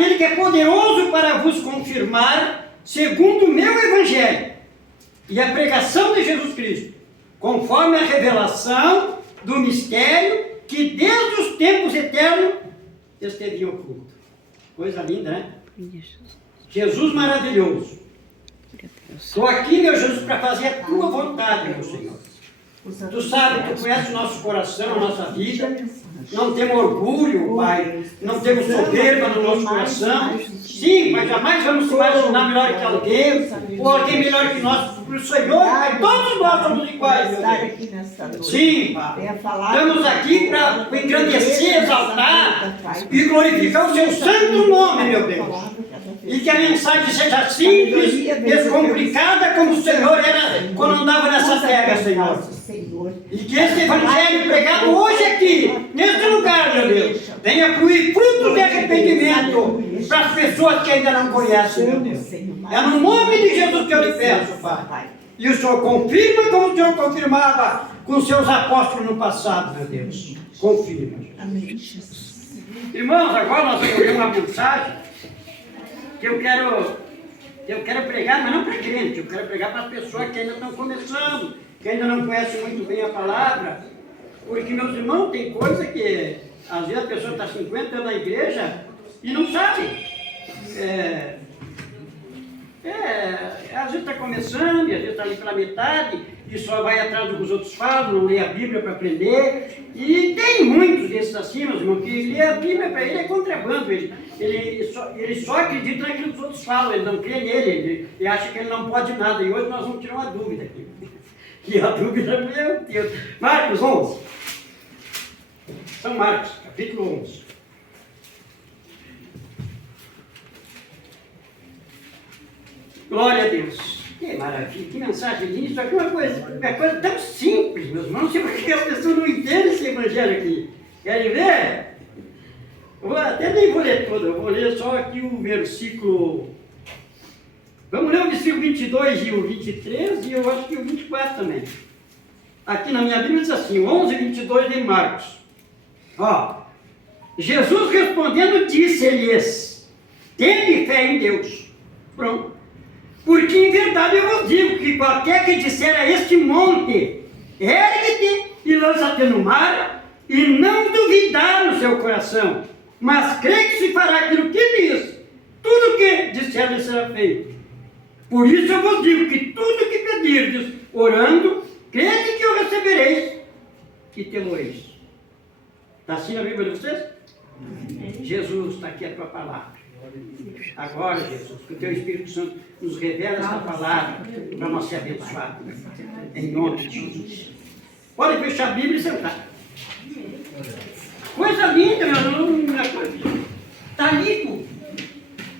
aquele que é poderoso para vos confirmar, segundo o meu evangelho, e a pregação de Jesus Cristo, conforme a revelação do mistério que desde os tempos eternos esteve oculto. Coisa linda, né? Jesus maravilhoso. Estou aqui, meu Jesus, para fazer a tua vontade, meu Senhor. Tu sabes, tu conheces o nosso coração, a nossa vida. Não temos orgulho, Pai. Não temos soberba no nosso coração. Sim, mas jamais vamos se imaginar melhor que alguém, ou alguém melhor que nós. Para o Senhor, Pai, todos nós somos iguais, meu Deus. Sim, Pai. Estamos aqui para engrandecer, exaltar e glorificar o seu santo nome, meu Deus. E que a mensagem seja simples, descomplicada, como o Senhor era quando andava nessa terra, Senhor. E que esse evangelho pregado hoje aqui, neste lugar, meu Deus, venha fluir frutos de arrependimento para as pessoas que ainda não conhecem, meu Deus. É no nome de Jesus que eu lhe peço, Pai. E o Senhor confirma como o Senhor confirmava com seus apóstolos no passado, meu Deus. Confirma. Amém. Irmãos, agora nós vamos ver uma mensagem que eu quero pregar, mas não para crente, eu quero pregar para as pessoas que ainda estão começando, que ainda não conhecem muito bem a palavra, porque, meus irmãos, tem coisa que, às vezes, a pessoa está 50 anos na igreja e não sabe. Às vezes está começando, e às vezes está ali pela metade, e só vai atrás do que os outros falam, não lê a Bíblia para aprender. E tem muitos desses assim, meus irmãos, que ler a Bíblia para ele é contrabando. Ele só acredita naquilo que os outros falam, ele não crê nele, ele acha que ele não pode nada. E hoje nós vamos tirar uma dúvida aqui. E a dúvida, meu Deus. Marcos 11. São Marcos, capítulo 11. Glória a Deus. Que maravilha, que mensagem linda. Isso aqui é uma coisa tão simples, meus irmãos. Não sei porque as pessoas não entendem esse evangelho aqui. Querem ver? Até nem vou ler todo, eu vou ler só aqui o versículo. Vamos ler o versículo 22 e o 23 e eu acho que o 24 também. Aqui na minha Bíblia diz assim, 11 e 22 de Marcos. Jesus respondendo disse-lhes, tende fé em Deus. Pronto. Porque em verdade eu vos digo que qualquer que disser a este monte, ergue-te e lança-te no mar, e não duvidar no seu coração, mas crê que se fará aquilo que diz, tudo que disser lhe será feito. Por isso eu vos digo que tudo que pedirdes, orando, crede que o recebereis e temoreis. Está assim na Bíblia de vocês? Jesus, está aqui a tua palavra. Agora, Jesus, que o teu Espírito Santo nos revela essa palavra para nós ser abençoados. Em nome de Jesus. Pode fechar a Bíblia e sentar. Coisa linda, meu irmão. Está lindo.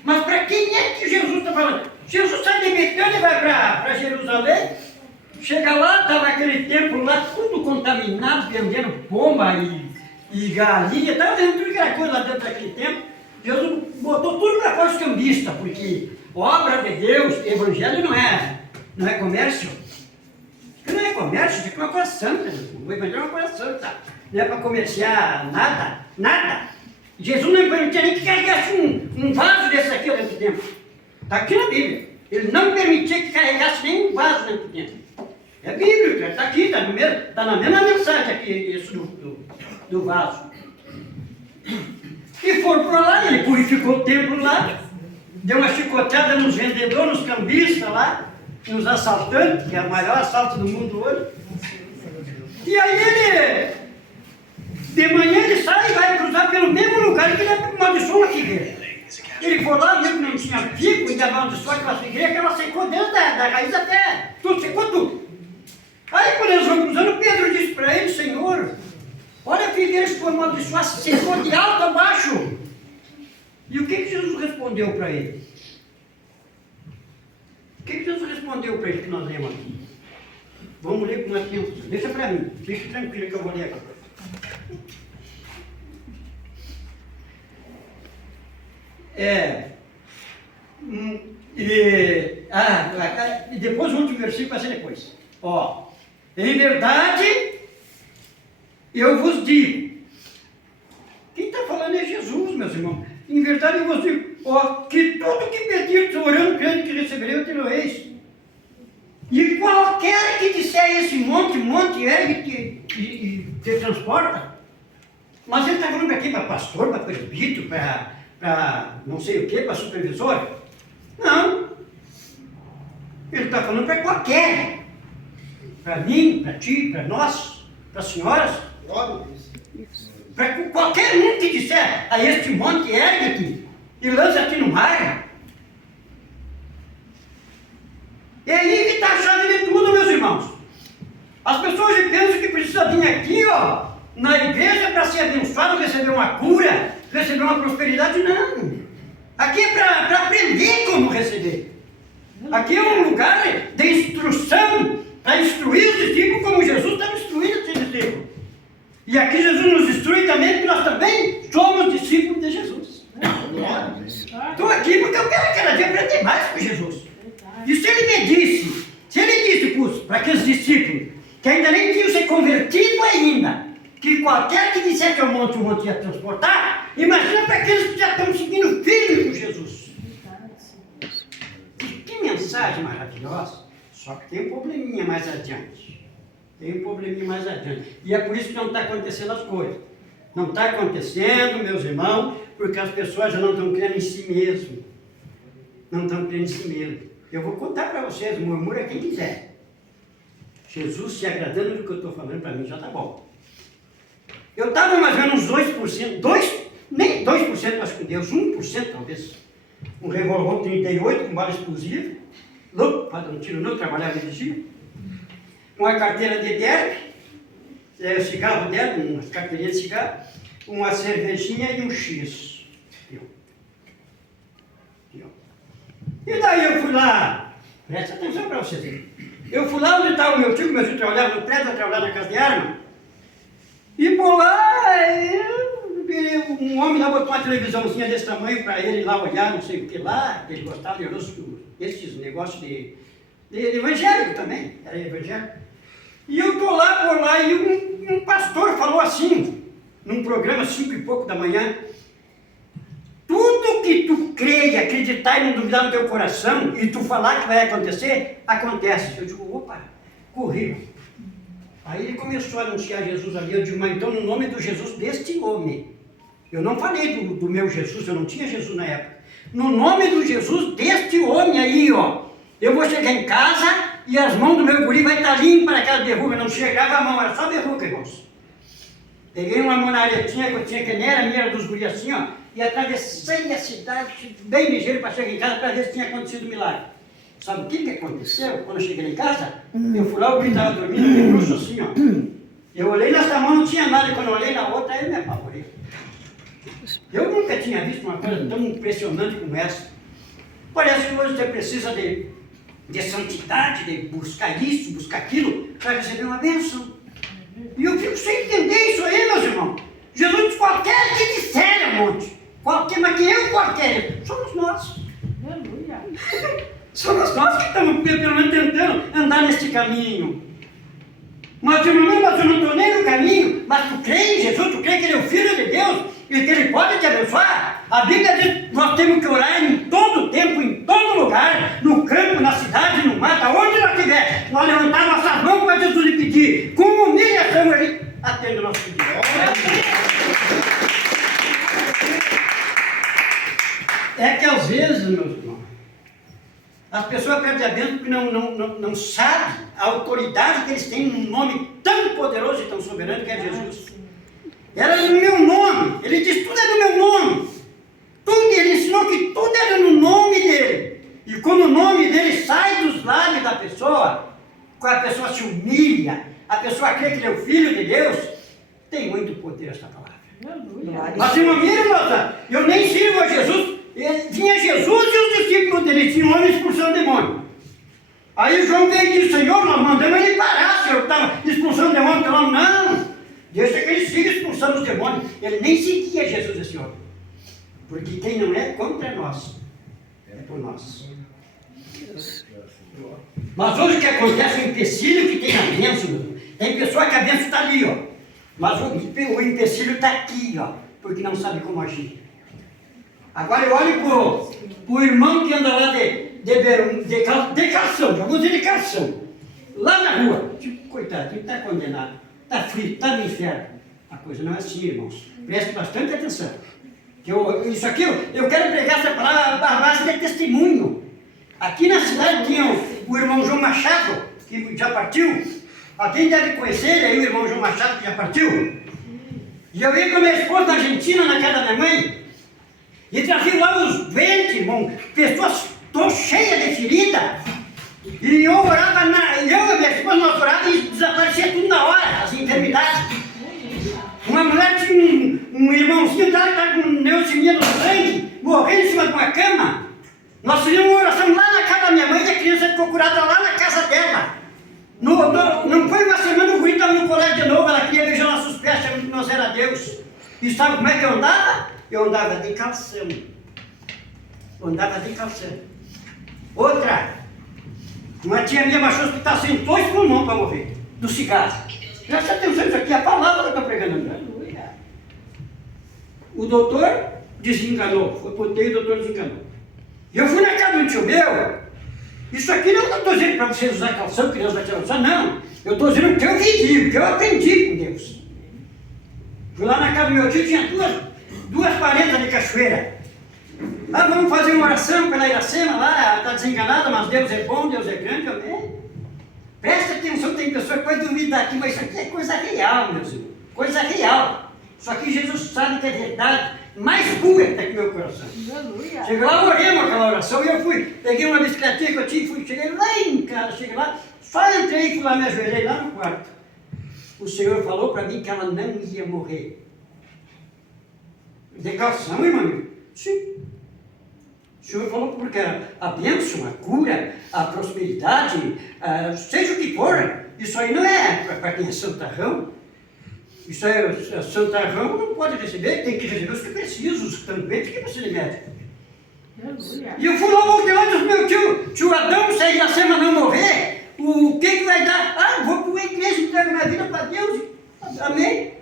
Mas para quem é que Jesus está falando? Jesus sai de Betânia e vai para Jerusalém. Chega lá, está naquele templo lá, tudo contaminado, vendendo pomba e galinha. Estava vendo tudo aquela coisa lá dentro daquele templo. Jesus botou tudo para fora os cambistas, porque obra de Deus, evangelho não é comércio. Isso não é comércio, isso é uma coisa santa. O evangelho é uma coisa santa. Não é para comerciar nada, nada. Jesus não permitia nem que carregasse um vaso desse aqui dentro do templo. Está aqui na Bíblia. Ele não permitia que carregasse nem um vaso dentro do templo. É bíblico, está aqui, está na mesma mensagem aqui, isso do vaso. E foram para lá, ele purificou o templo lá, deu uma chicotada nos vendedores, nos cambistas lá, nos assaltantes, que é o maior assalto do mundo hoje. E aí ele, de manhã ele sai e vai cruzar pelo mesmo lugar que ele amaldiçoou a figueira. Ele foi lá, viu que não tinha figo, e amaldiçoou aquela figueira, que ela secou desde da raiz até, tudo, secou tudo. Aí quando eles vão cruzando, Pedro disse para ele, Senhor, olha a figueira que foi amaldiçoada, secou de alto a baixo. E o que Jesus respondeu para ele? O que Jesus respondeu para ele que nós lemos aqui? Vamos ler com atenção. Deixa para mim, fique tranquilo que eu vou ler aqui. E depois o último versículo vai ser depois. Em verdade, eu vos digo. Quem está falando é Jesus, meus irmãos. Em verdade, eu vos digo. ó, que tudo que pedir, orando, crendo que receberei, eu te eis. E qualquer que disser esse monte, ergue e te transporta. Mas ele está falando aqui para pastor, para presbítero, para não sei o que, para supervisor. Não. Ele está falando para qualquer. Para mim, para ti, para nós, para as senhoras. Para qualquer um que disser a este monte, ergue-te e lança-te no mar. É aí que está a chave de tudo, meus irmãos. As pessoas pensam que precisa vir aqui, ó, na igreja para ser abençoado, receber uma cura, receber uma prosperidade. Não. Aqui é para aprender como receber. Aqui é um lugar de instrução, para instruir os discípulos como Jesus está instruindo os discípulos. E aqui Jesus nos instrui também, porque nós também somos discípulos de Jesus. Estou aqui porque eu quero cada dia aprender mais com Jesus. E se ele disse para aqueles discípulos, que ainda nem tinham se convertido ainda, que qualquer que disser que o monte ia transportar, imagina para aqueles que já estão seguindo firme com Jesus. Que mensagem maravilhosa. Só que tem um probleminha mais adiante. E é por isso que não está acontecendo as coisas. Não está acontecendo, meus irmãos, porque as pessoas já não estão crendo em si mesmo. Eu vou contar para vocês, murmura quem quiser. Jesus se agradando do que eu estou falando para mim, já está bom. Eu estava mais ou menos uns 2%, nem 2% acho que Deus, 1% talvez. Um revólver 38 com bala explosiva, louco para dar um tiro, não trabalhava de dia. Uma carteira de derby, o cigarro dela, umas carteirinhas de cigarro, uma cervejinha e um X. E daí eu fui lá, presta atenção para vocês verem. Eu fui lá onde estava o meu tio trabalhava no prédio, trabalhava na casa de arma. E por lá, um homem lá botou uma televisãozinha desse tamanho para ele lá olhar, não sei o que lá, ele gostava de esses negócios de evangélico também, era evangélico. E eu estou lá por lá e um pastor falou assim, num programa 5 e pouco da manhã, tudo que tu crê, acreditar e não duvidar no teu coração, e tu falar que vai acontecer, acontece. Eu digo, opa, corri. Aí ele começou a anunciar Jesus ali, eu digo, mas então no nome do Jesus deste homem, eu não falei do meu Jesus, eu não tinha Jesus na época, no nome do Jesus deste homem aí, ó, eu vou chegar em casa e as mãos do meu guri vai estar limpas para aquela verruga, não chegava a mão, era só verruga, irmãos. Peguei uma monaretinha que eu tinha, que nem era minha, era dos guri assim, ó, e atravessei a cidade bem ligeiro para chegar em casa para ver se tinha acontecido um milagre. Sabe o que aconteceu quando eu cheguei em casa? Eu fui lá, o guri estava dormindo, bem bruxo assim, ó. Eu olhei nessa mão, não tinha nada, e quando eu olhei na outra, aí eu me apavorei. Eu nunca tinha visto uma coisa tão impressionante como essa. Parece que hoje você precisa de santidade, de buscar isso, buscar aquilo, para receber uma bênção. E eu fico sem entender isso aí, meus irmãos. Jesus diz, qualquer que disser a monte, mas quem é o qualquer? Somos nós. Aleluia. Somos nós que estamos, pelo menos, tentando andar neste caminho. Mas eu não estou nem no caminho, mas tu crê em Jesus, tu crê que Ele é o Filho de Deus e que Ele pode te abençoar. A Bíblia diz que nós temos que orar em todo tempo, em todo lugar, no campo, na cidade, no mato, aonde nós estiver. Nós levantar nossas mãos para Jesus e pedir. Com humilhação Ele atende o nosso pedido. É que às vezes, meus irmãos, as pessoas perdem a bênção porque não sabem a autoridade que eles têm num nome tão poderoso e tão soberano que é Jesus. Era no meu nome, ele diz tudo é no meu nome. Tudo, ele ensinou que tudo era no nome dele. E quando o nome dele sai dos lábios da pessoa, quando a pessoa se humilha, a pessoa crê que ele é o Filho de Deus, tem muito poder essa palavra. Mas irmã minha, moça, eu nem sirvo a Jesus. Tinha Jesus e os discípulos dele, tinham homem expulsando demônio. Aí João veio e disse, Senhor, nós mandamos ele parar, Senhor, estava expulsando demônio pelo nome. Não, deixa que ele siga expulsando os demônios. Ele nem seguia Jesus esse homem. Porque quem não é contra nós, é por nós. Mas hoje o que acontece é o empecilho que tem a bênção. Tem pessoa que a bênção está ali, ó. Mas o empecilho está aqui, ó, porque não sabe como agir. Agora eu olho pro irmão que anda lá de calção, já vou dizer de calção, lá na rua. Tipo, coitadinho, está condenado, está frito, está no inferno. A coisa não é assim, irmãos. Preste bastante atenção. Isso aqui, eu quero pregar essa palavra à base de testemunho. Aqui na cidade tinha o irmão João Machado, que já partiu. Alguém deve conhecer ele aí, o irmão João Machado, que já partiu. E eu ia com a minha esposa na Argentina, na casa da minha mãe, e trazia lá os doentes, irmão, pessoas tão cheias de ferida. E eu orava, eu e minha esposa, nós orávamos e desaparecia tudo na hora, as enfermidades. Uma mulher tinha um irmãozinho dela que estava com leucemia no sangue, morrendo em cima de uma cama. Nós fizemos uma oração lá na casa da minha mãe e a criança ficou curada lá na casa dela. Não foi uma semana, o guri estava no colégio de novo, ela queria beijar nossos pés, achando que nós era Deus. E sabe como é que eu andava? Eu andava de calção. Outra, uma tia minha baixou o hospital sem 2 pulmões para morrer, do cigarro. Presta atenção, isso aqui é a palavra que eu estou pregando. Aleluia. O doutor desenganou, foi por UTI e o doutor desenganou. E eu fui na casa do tio meu. Isso aqui não estou dizendo para vocês usar calção, criança vai tirar calção, não. Eu estou dizendo o que eu vivi, o que eu aprendi com Deus. Fui lá na casa do meu tio, tinha duas paredes de cachoeira. Ah, vamos fazer uma oração pela Iracema lá, está desenganada, mas Deus é bom, Deus é grande, amém. Presta atenção, tem pessoa que pode duvidar aqui, mas isso aqui é coisa real, meus irmãos. Coisa real. Isso aqui Jesus sabe que é verdade, mais pura que está aqui no meu coração. Aleluia. Cheguei lá, oremos aquela oração e eu fui. Peguei uma bicicletinha que eu tinha, cheguei lá em casa, cheguei lá, só entrei e fui lá, me ajoelhei lá no quarto. O Senhor falou para mim que ela não ia morrer. De calção, irmão? Sim. O Senhor falou porque a bênção, a cura, a prosperidade, seja o que for, isso aí não é para quem é santarrão. Isso é santarrão, não pode receber, tem que receber os que precisam, os que estão doentes, que precisam de médico. E eu fui lá, voltei lá e disse, meu tio Adão, se a Iracema não morrer, o que vai dar? Ah, vou para uma igreja, entrego minha vida para Deus. Amém?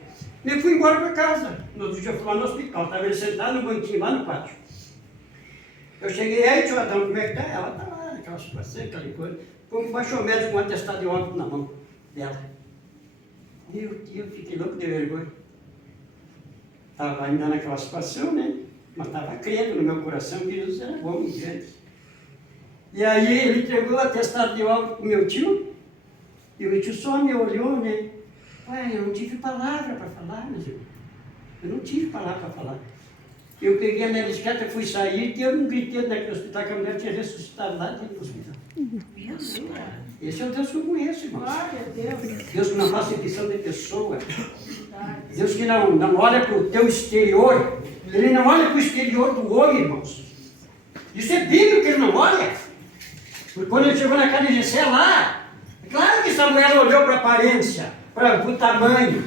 E eu fui embora para casa. No outro dia eu fui lá no hospital, estava ele sentado no banquinho lá no pátio. Eu cheguei aí, tio Adão, como é que está? Ela está lá, naquela situação, aquela coisa. Como baixou o médico com um atestado de óbito na mão dela. Meu Deus, fiquei louco de vergonha. Estava ainda naquela situação, né? Mas estava crendo no meu coração que Jesus era bom e grande. E aí ele entregou o atestado de óbito para o meu tio. E o meu tio só me olhou, né? Pai, eu não tive palavra para falar, meu irmão. Eu não tive palavra para falar. Eu peguei a minha bicicleta, fui sair e eu não gritei naquele hospital que a mulher tinha ressuscitado lá dentro do hospital. Esse é o Deus que eu conheço, irmão. Deus que não faz acepção de pessoa. Deus que não olha para o teu exterior. Ele não olha para o exterior do homem, irmãos. Isso é bíblico que ele não olha. Porque quando ele chegou na casa de Jessé lá, claro que Samuel olhou para a aparência, para o tamanho,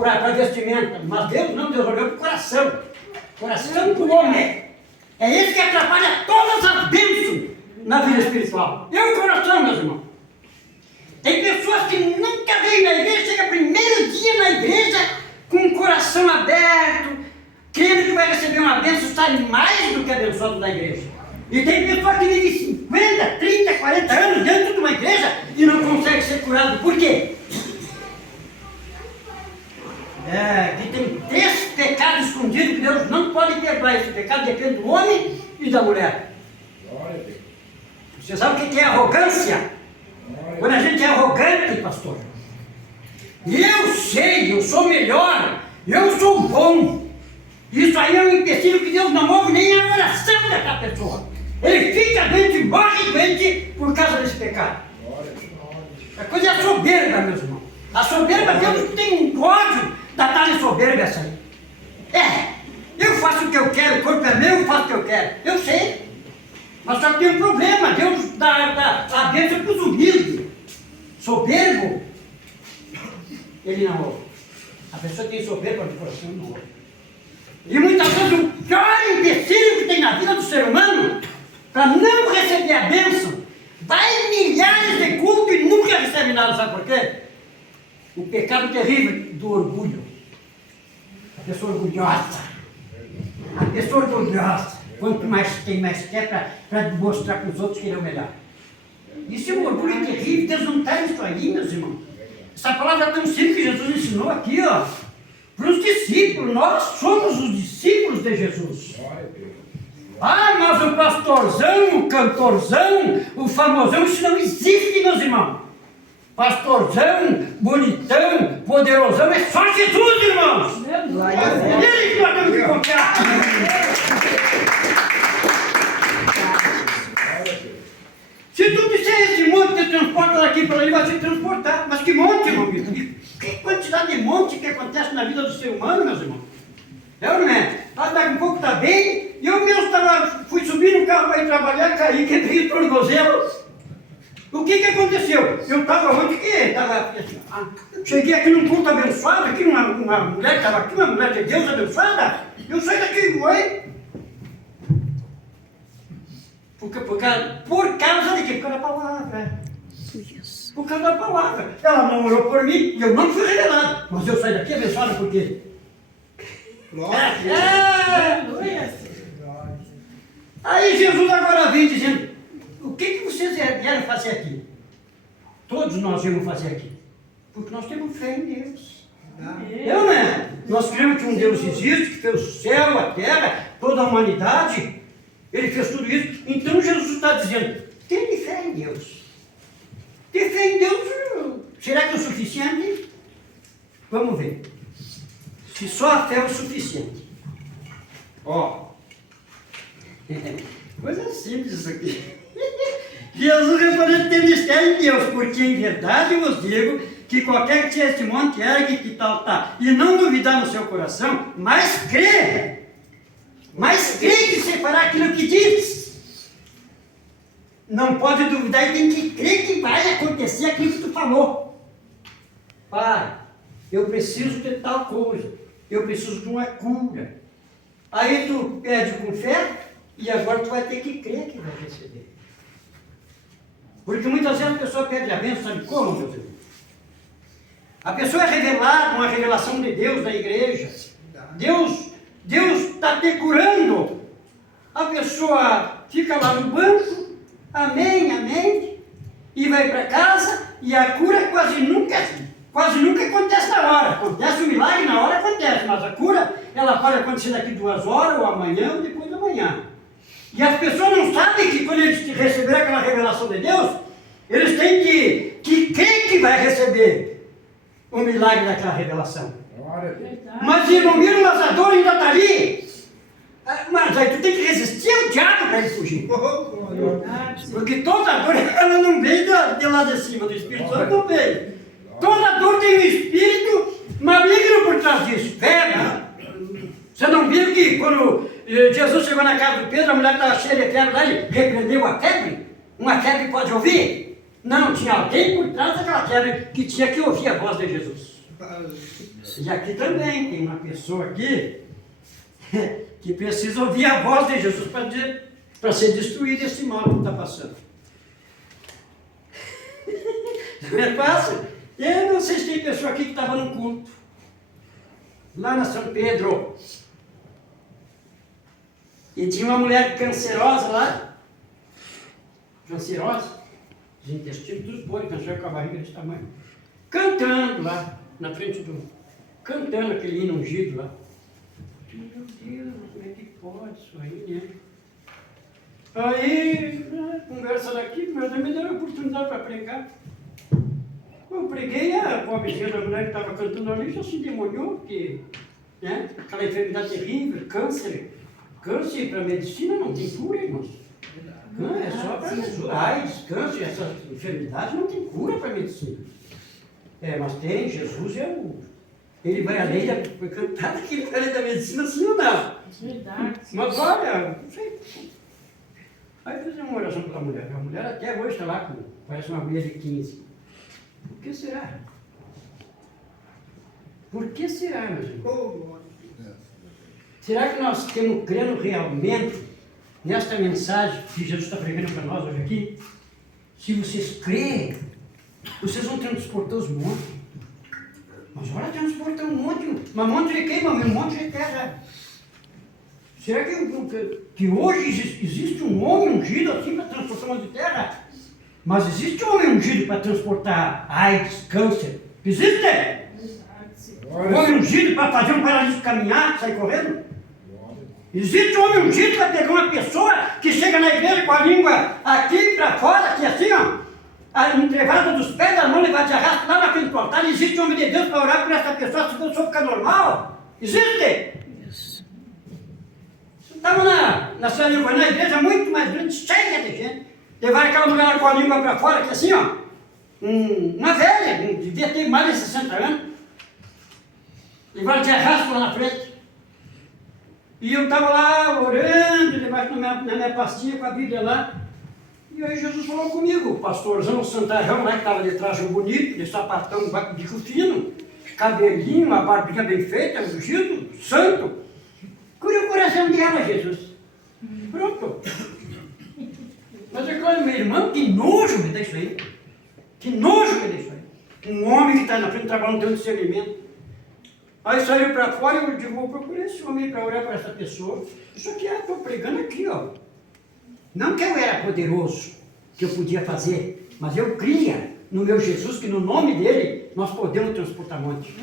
para a vestimenta. Mas Deus não, Deus olhou para o coração. Coração do homem. É esse que atrapalha todas as bênçãos na vida espiritual. E o coração, meus irmãos. Tem pessoas que nunca veio na igreja, chega primeiro dia na igreja com o coração aberto, crendo que vai receber uma bênção, sai mais do que abençoado da igreja. E tem pessoas que vivem 50, 30, 40 anos dentro de uma igreja e não consegue ser curado. Por quê? Que tem 3 pecados escondidos que Deus não pode perdoar. Esse pecado depende do homem e da mulher. Você sabe o que é arrogância? Quando a gente é arrogante, pastor. Eu sei, eu sou melhor, eu sou bom. Isso aí é um empecilho que Deus não ouve nem a oração daquela pessoa. Ele fica doente, morre doente por causa desse pecado. A coisa é a soberba, meus irmãos. A soberba, Deus tem um ódio da tal soberba essa aí. Eu faço o que eu quero, o corpo é meu, eu faço o que eu quero. Eu sei. Mas só que tem um problema, Deus dá a bênção para os humildes. Soberbo, ele não ouve. A pessoa tem soberba no coração, não ouve. E muitas vezes o pior empecilho que tem na vida do ser humano, para não receber a bênção, vai milhares de cultos e nunca recebe nada, sabe por quê? O pecado terrível do orgulho. A pessoa orgulhosa. A pessoa orgulhosa. quanto mais tem, mais quer para mostrar para os outros que ele é o melhor. Isso é um orgulho terrível, Deus não está nisso aí, meus irmãos. Essa palavra é tão simples que Jesus ensinou aqui, ó, para os discípulos. Nós somos os discípulos de Jesus. Ah, mas o pastorzão, o cantorzão, o famosão, isso não existe, meus irmãos. Pastorzão, bonitão, poderosão, é só Jesus, irmãos. É ele que nós temos que confiar. Se tu disser esse monte que transporta daqui para ali, vai se transportar. Mas que monte, irmão? Que quantidade de monte que acontece na vida do ser humano, meus irmãos? É ou não é? Ah, daqui a pouco está bem, e eu mesmo fui subir no carro para ir trabalhar, caí, quebrei o tornozelo. O que aconteceu? Eu estava onde que estava? Cheguei aqui num culto abençoado, aqui uma mulher estava aqui, uma mulher de Deus abençoada. Eu saí daqui, oi? Por causa de quê? Por causa da palavra. Por causa da palavra. Ela não orou por mim e eu não fui revelado. Mas eu saí daqui abençoado por quê? Aí Jesus agora vem dizendo, o que vocês vieram fazer aqui? Todos nós viemos fazer aqui. Porque nós temos fé em Deus. Eu, né? Nós cremos que um Deus existe, que fez o céu, a terra, toda a humanidade. Ele fez tudo isso. Então Jesus está dizendo, tem fé em Deus. Ter fé em Deus, será que é o suficiente? Vamos ver. Se só a fé é o suficiente. Ó. Coisa simples isso aqui. Jesus respondeu ter mistério em Deus, porque em verdade eu vos digo que qualquer que este monte ergue que tal está, e não duvidar no seu coração, mas crê que se fará aquilo que diz. Não pode duvidar e tem que crer que vai acontecer aquilo que tu falou. Pai, eu preciso de tal coisa, eu preciso de uma cura. Aí tu pede com fé e agora tu vai ter que crer que vai receber. Porque muitas vezes a pessoa pede a bênção, sabe como, meu Deus? A pessoa é revelada, uma revelação de Deus da igreja. Deus está te curando. A pessoa fica lá no banco, amém, e vai para casa, e a cura quase nunca acontece na hora. Acontece o milagre na hora, acontece, mas a cura, ela pode acontecer daqui 2 horas, ou amanhã, ou depois da manhã. E as pessoas não sabem que quando eles receberem aquela revelação de Deus, eles têm que crer que vai receber o milagre daquela revelação. Mas se não viram, mas a dor ainda está ali. Mas aí tu tem que resistir ao diabo para ele fugir. Porque toda dor, ela não veio de lá de cima, do Espírito Santo não veio. Toda dor tem um espírito maligno por trás disso. Febre. Você não viu que quando Jesus chegou na casa do Pedro, a mulher estava cheia de febre lá, ele repreendeu a febre? Uma febre pode ouvir? Não, tinha alguém por trás daquela febre que tinha que ouvir a voz de Jesus. E aqui também tem uma pessoa aqui que precisa ouvir a voz de Jesus para ser destruído esse mal que está passando. Não é fácil? Eu não sei se tem pessoa aqui que estava no culto, lá na São Pedro, e tinha uma mulher cancerosa lá, os intestinos dos bois, cancerosa com a barriga desse tamanho, cantando lá, na frente cantando aquele hino ungido lá. Meu Deus, como é que pode isso aí, né? Aí, conversa daqui, meu Deus, me deram a oportunidade para pregar. Eu preguei, a pobrezinha da mulher que estava cantando ali já se endemoniou, porque, né, aquela enfermidade terrível, câncer para a medicina não tem cura, irmãos. Não, é só para Jesus. AIDS, câncer, essa enfermidade não tem cura para a medicina. Mas tem, Jesus ele vai além foi cantado que ele vai além da medicina, sim ou não? Verdade. Mas olha, não sei. Aí fiz uma oração para a mulher. A mulher até hoje está lá, parece uma mulher de 15. Por que será? Por que será, meus irmãos? Será que nós temos crendo realmente nesta mensagem que Jesus está pregando para nós hoje aqui? Se vocês crerem, vocês vão transportar os montes. Mas olha, transportar um monte de queima, um monte de terra. Será que hoje existe um homem ungido assim para transportar uma de terra? Mas existe um homem ungido para transportar AIDS, câncer? Existe? Um homem ungido para fazer um paralítico caminhar, sair correndo? Existe um homem ungido para pegar uma pessoa que chega na igreja com a língua aqui para fora, aqui assim, ó, entrevada dos pés da mão, levar de arrasto lá na frente do altar. Existe um homem de Deus para orar por essa pessoa, se a pessoa ficar normal? Existe? Estava na sua língua, na igreja muito mais grande, cheia de gente. Levaram aquela mulher com a língua para fora, que assim, ó, uma velha, devia ter mais de 60 anos. Levaram de arrasto lá na frente. E eu estava lá orando, debaixo na minha pastinha com a Bíblia lá. E aí Jesus falou comigo, o pastorzão santarrão lá que estava de traje bonito, de sapatão, bico fino, cabelinho, uma barbinha bem feita, ungido, santo. Cura o coração dela, Jesus. Pronto. Mas é claro, meu irmão, que nojo me dá isso aí. Que nojo me dá isso aí. Um homem que está na frente trabalhando tem um discernimento. Aí saiu para fora e eu digo, vou procurar esse homem para orar para essa pessoa. Isso aqui estou pregando aqui, ó. Não que eu era poderoso, que eu podia fazer, mas eu cria no meu Jesus, que no nome dele nós podemos transportar monte.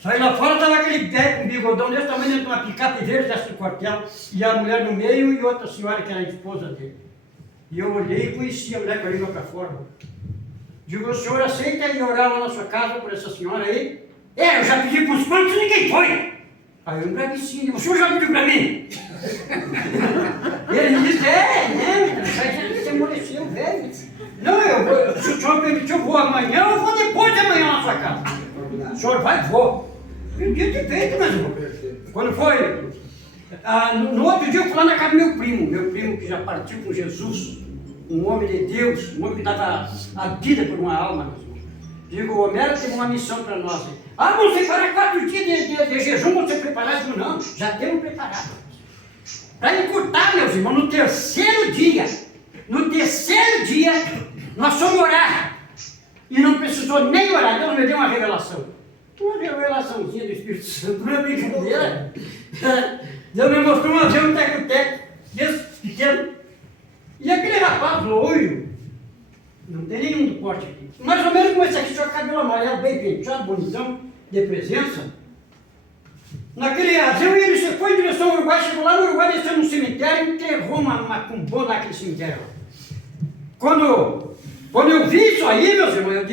Saí lá fora, estava aquele velho com bigodão desse tamanho, dentro de uma picape verde dessa do quartel, e a mulher no meio e outra senhora que era a esposa dele. E eu olhei e conheci a mulher com a língua para fora. Digo, o senhor aceita ir orar lá na sua casa por essa senhora aí? Eu já pedi para os quantos e ninguém foi. Aí eu embraveci, o senhor já pediu para mim? Ele disse, você amoleceu, velho. Não, se o senhor permitir, eu vou amanhã ou vou depois de amanhã na sua casa. O senhor vai, vou. E um dia de feito, meu irmão. Quando foi? No outro dia eu fui lá na casa do meu primo que já partiu com Jesus, um homem de Deus, um homem que dava a vida por uma alma, meu irmão. Digo, o Homero teve uma missão para nós. Vamos separar 4 dias de jejum, vamos ser preparados? Não, já temos preparado. Para encurtar, meus irmãos, no terceiro dia, nós fomos orar. E não precisou nem orar, Deus me deu uma revelação. Uma revelaçãozinha do Espírito Santo, não é brincadeira. Deus me mostrou uma vez um teco-teco, desse pequeno. E aquele rapaz loiro, não tem nenhum do porte aqui. Mais ou menos como esse aqui, só cabelo amarelo, bem penteado, bonitão, de presença. Naquele razão, ele se foi em direção ao Uruguai, chegou lá no Uruguai, desceu num cemitério e enterrou uma cumbona naquele cemitério. Quando eu vi isso aí, meus irmãos, eu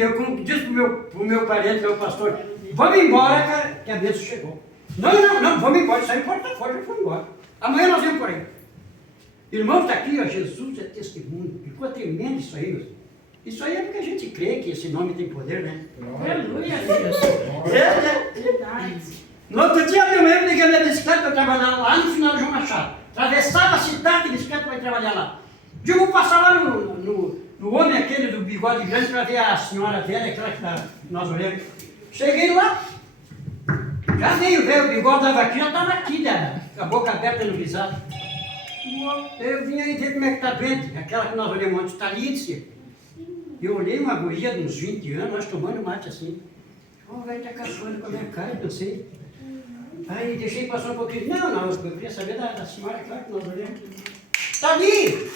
disse pro meu parente, meu pastor, vamos embora, cara, que a bênção chegou. Não, vamos embora, saiu porta fora, já foi embora. Amanhã nós vamos por aí. Irmãos, está aqui, ó, Jesus é testemunho. Ficou tremendo isso aí, meus irmãos. Isso aí é porque a gente crê que esse nome tem poder, né? Aleluia! No outro dia eu mesmo peguei a minha bicicleta para trabalhar lá no final do João Machado. Atravessava a cidade de bicicleta para ir trabalhar lá. Digo, vou passar lá no homem aquele do bigode grande para ver a senhora velha, aquela que nós olhamos. Cheguei lá, já veio o bigode da vaquinha, estava aqui, né? Com a boca aberta no visado. Eu vim aí ver como é que está doente, aquela que nós olhamos antes, está lídice. Eu olhei uma guria de uns 20 anos, nós tomando mate assim. O velho está caçando com a minha cara, não sei. Aí deixei passar um pouquinho. Não, eu queria saber da senhora, claro que nós olhamos. Está ali!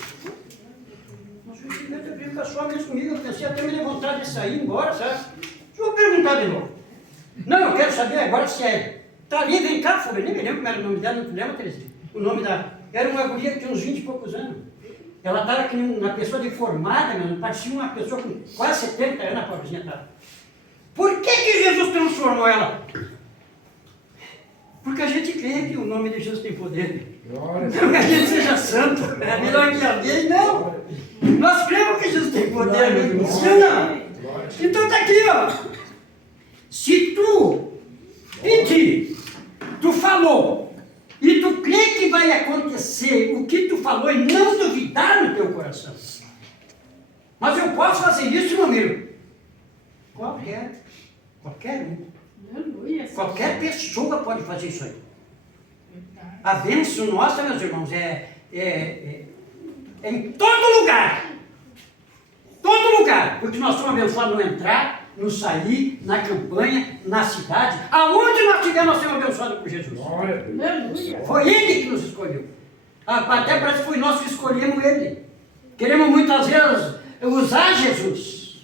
Mas o sentimento eu brinco com a sua mesmo comigo, eu pensei até me dar vontade de sair embora, sabe? Deixa eu perguntar de novo. Não, eu quero saber agora se é. Está ali, vem cá, falei, nem me lembro como era o nome dela, não te lembra, Terezinha? O nome da. Era uma guria que tinha uns 20 e poucos anos. Ela estava aqui uma pessoa deformada, meu, parecia uma pessoa com quase 70 anos, a pobrezinha estava. Por que Jesus transformou ela? Porque a gente crê que o nome de Jesus tem poder. Não que a gente seja santo, é melhor que alguém, não. Nós cremos que Jesus tem poder, meu irmão. Sim ou não? Então está aqui, ó. Se tu pedir, tu falou, e tu crê que vai acontecer o que tu falou e não duvidar no teu coração. Mas eu posso fazer isso, meu amigo? Qualquer um. Qualquer pessoa pode fazer isso aí. A bênção nossa, meus irmãos, é em todo lugar. Todo lugar. Porque nós somos abençoados no entrar, no sair, na campanha, na cidade. Aonde nós estivermos, nós seremos abençoados por Jesus. Foi Ele que nos escolheu. Até parece que foi nós que escolhemos Ele. Queremos muitas vezes usar Jesus.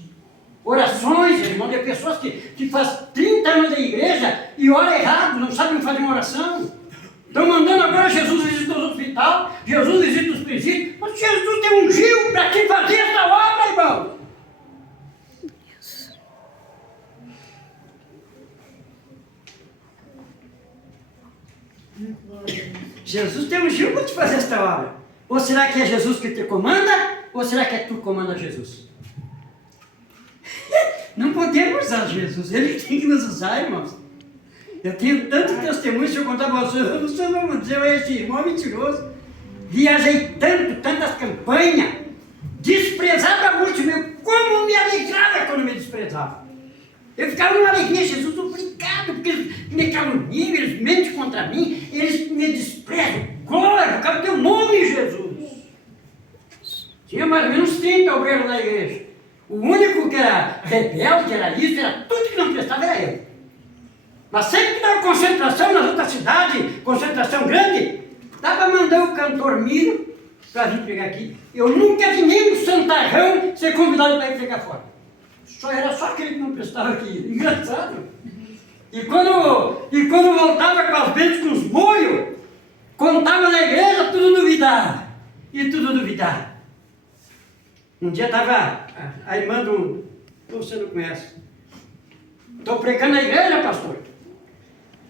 Orações, irmão, de pessoas que faz 30 anos de igreja e ora errado, não sabem fazer uma oração. Estão mandando agora Jesus visita os hospitais, Jesus visita os presídios. Mas Jesus tem ungiu para quem fazer essa obra, irmão. Jesus te ungiu para te fazer esta obra. Ou será que é Jesus que te comanda? Ou será que é tu que comanda Jesus? Não podemos usar Jesus, Ele tem que nos usar, irmãos. Eu tenho tanto testemunho, se eu contar para vocês não vão dizer, esse irmão é mentiroso. Viajei tantas campanhas, desprezava muito meu, como me alegrava quando me desprezava. Eu ficava numa alegria, Jesus, obrigado, porque eles me caluniam, eles mentem contra mim, eles me desprezam. Glória, por causa do teu nome, Jesus. Tinha mais ou menos 30 obreiros na igreja. O único que era rebelde, era isso, era tudo que não prestava, era eu. Mas sempre que dava concentração nas outras cidades, concentração grande, dava para mandar o cantor Miro para vir pregar aqui. Eu nunca vi nem um santarrão ser convidado para ir pregar fora. Era só aquele que não prestava aqui. Engraçado. E quando voltava com as bênçãos, com os molhos, contava na igreja, tudo duvidava. E tudo duvidava. Um dia estava a irmã do... Você não conhece. Estou pregando na igreja, pastor.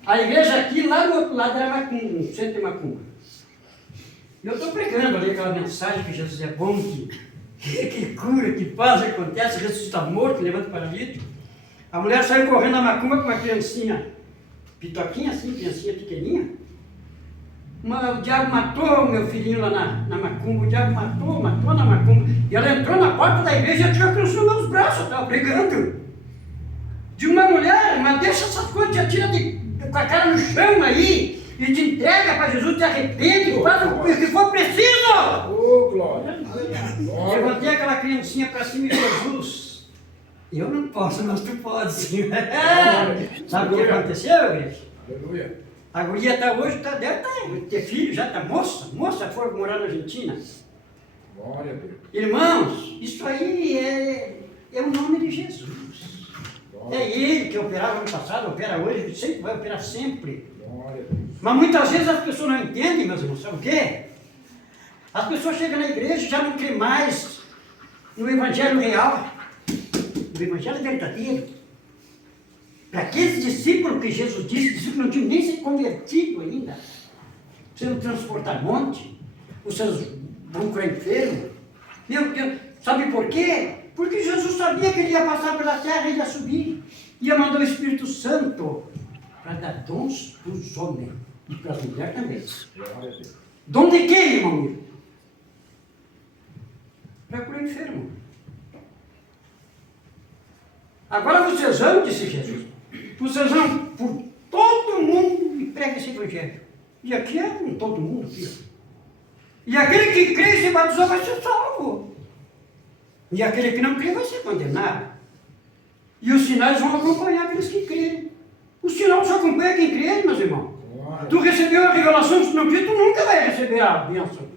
A igreja aqui, lá do outro lado, era Macumba, um centro de Macumba. E eu estou pregando ali aquela mensagem que Jesus é bom, que cura, que paz acontece, ressuscita morto, levanta paralítico. A mulher saiu correndo na Macumba com uma criancinha, pitoquinha assim, criancinha pequenininha. O diabo matou o meu filhinho lá na Macumba, o diabo matou na Macumba. E ela entrou na porta da igreja e tirou a criança nos meus braços, eu estava pregando. De uma mulher, mas deixa essas coisas, te atira com a cara no chão aí, e te entrega para Jesus, te arrepende, faz o que for preciso. Oh, glória! Levantei aquela criancinha para cima de Jesus. Eu não posso, mas tu pode sim. Sabe o que aconteceu, igreja? Aleluia! A guria está hoje, deve ter filho, já está moça foi morar na Argentina. Glória a Deus! Irmãos, isso aí é o nome de Jesus. É Ele que operava no passado, opera hoje, sempre vai operar sempre. Glória a Deus! Mas muitas vezes as pessoas não entendem, meus irmãos, sabe o quê? As pessoas chegam na igreja e já não creem mais no Evangelho real, no Evangelho verdadeiro. Para aqueles discípulos que Jesus disse, discípulos que não tinham nem se convertido ainda, precisam transportar monte, vocês vão curar enfermo. Meu Deus, sabe por quê? Porque Jesus sabia que ele ia passar pela terra e ia subir. Ia mandar o Espírito Santo para dar dons para os homens e para as mulheres também. Glória a Deus! Dom de quem, irmão? Para curar enfermo. Agora vocês vão, disse Jesus, vocês vão por todo mundo e pregam esse evangelho. E aqui é com todo mundo, filho. E aquele que crê e se batizou vai ser salvo. E aquele que não crê vai ser condenado. E os sinais vão acompanhar aqueles que crêem. O sinal só acompanha quem crê, meus irmãos. Tu recebeu a revelação, se não crê, tu nunca vai receber a bênção.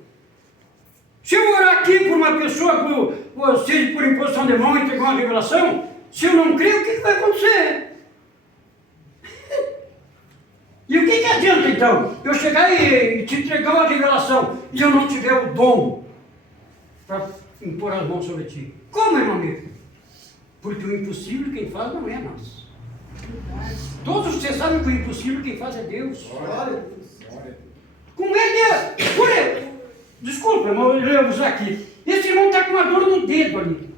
Se eu orar aqui por uma pessoa, seja por imposição de mão, entregar uma revelação, se eu não creio, o que vai acontecer? E o que adianta então? Eu chegar e te entregar uma revelação e eu não tiver o dom para impor as mãos sobre ti? Como, irmão amigo? Porque o impossível quem faz não é nós. Todos vocês sabem que o impossível quem faz é Deus. Glória. Como é que é? Desculpa, irmão, eu vou usar aqui. Esse irmão está com uma dor no dedo ali.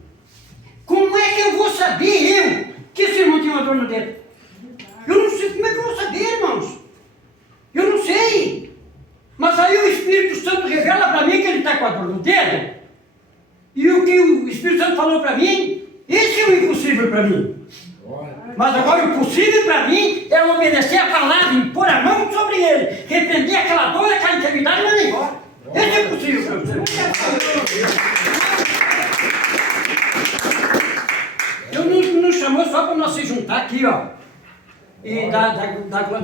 Como é que eu vou saber, que esse irmão tem uma dor no dedo? Eu não sei, como é que eu vou saber, irmãos? Eu não sei. Mas aí o Espírito Santo revela para mim que ele está com a dor no dedo. E o que o Espírito Santo falou para mim, esse é o impossível para mim. Mas agora o possível para mim é obedecer a palavra, impor a mão sobre ele, repreender aquela dor, aquela enfermidade e mandar embora. Esse é possível para você. Deus não chamou só aqui, ó. E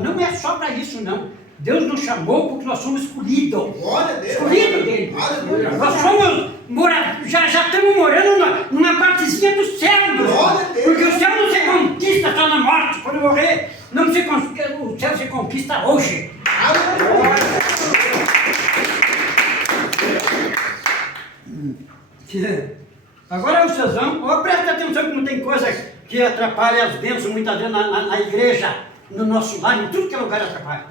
não é só para isso, não. Deus nos chamou porque nós somos escolhidos. Glória a Deus. Escolhidos dele. Aleluia. Nós somos já estamos morando numa partezinha do céu. Glória a Deus. Porque o céu não se conquista só na morte. Quando morrer, não se conquista, o céu se conquista hoje. Aleluia. Agora vocês vão, presta atenção como tem coisa que atrapalha as bênçãos muitas vezes na igreja, no nosso lar, em tudo que é lugar atrapalha.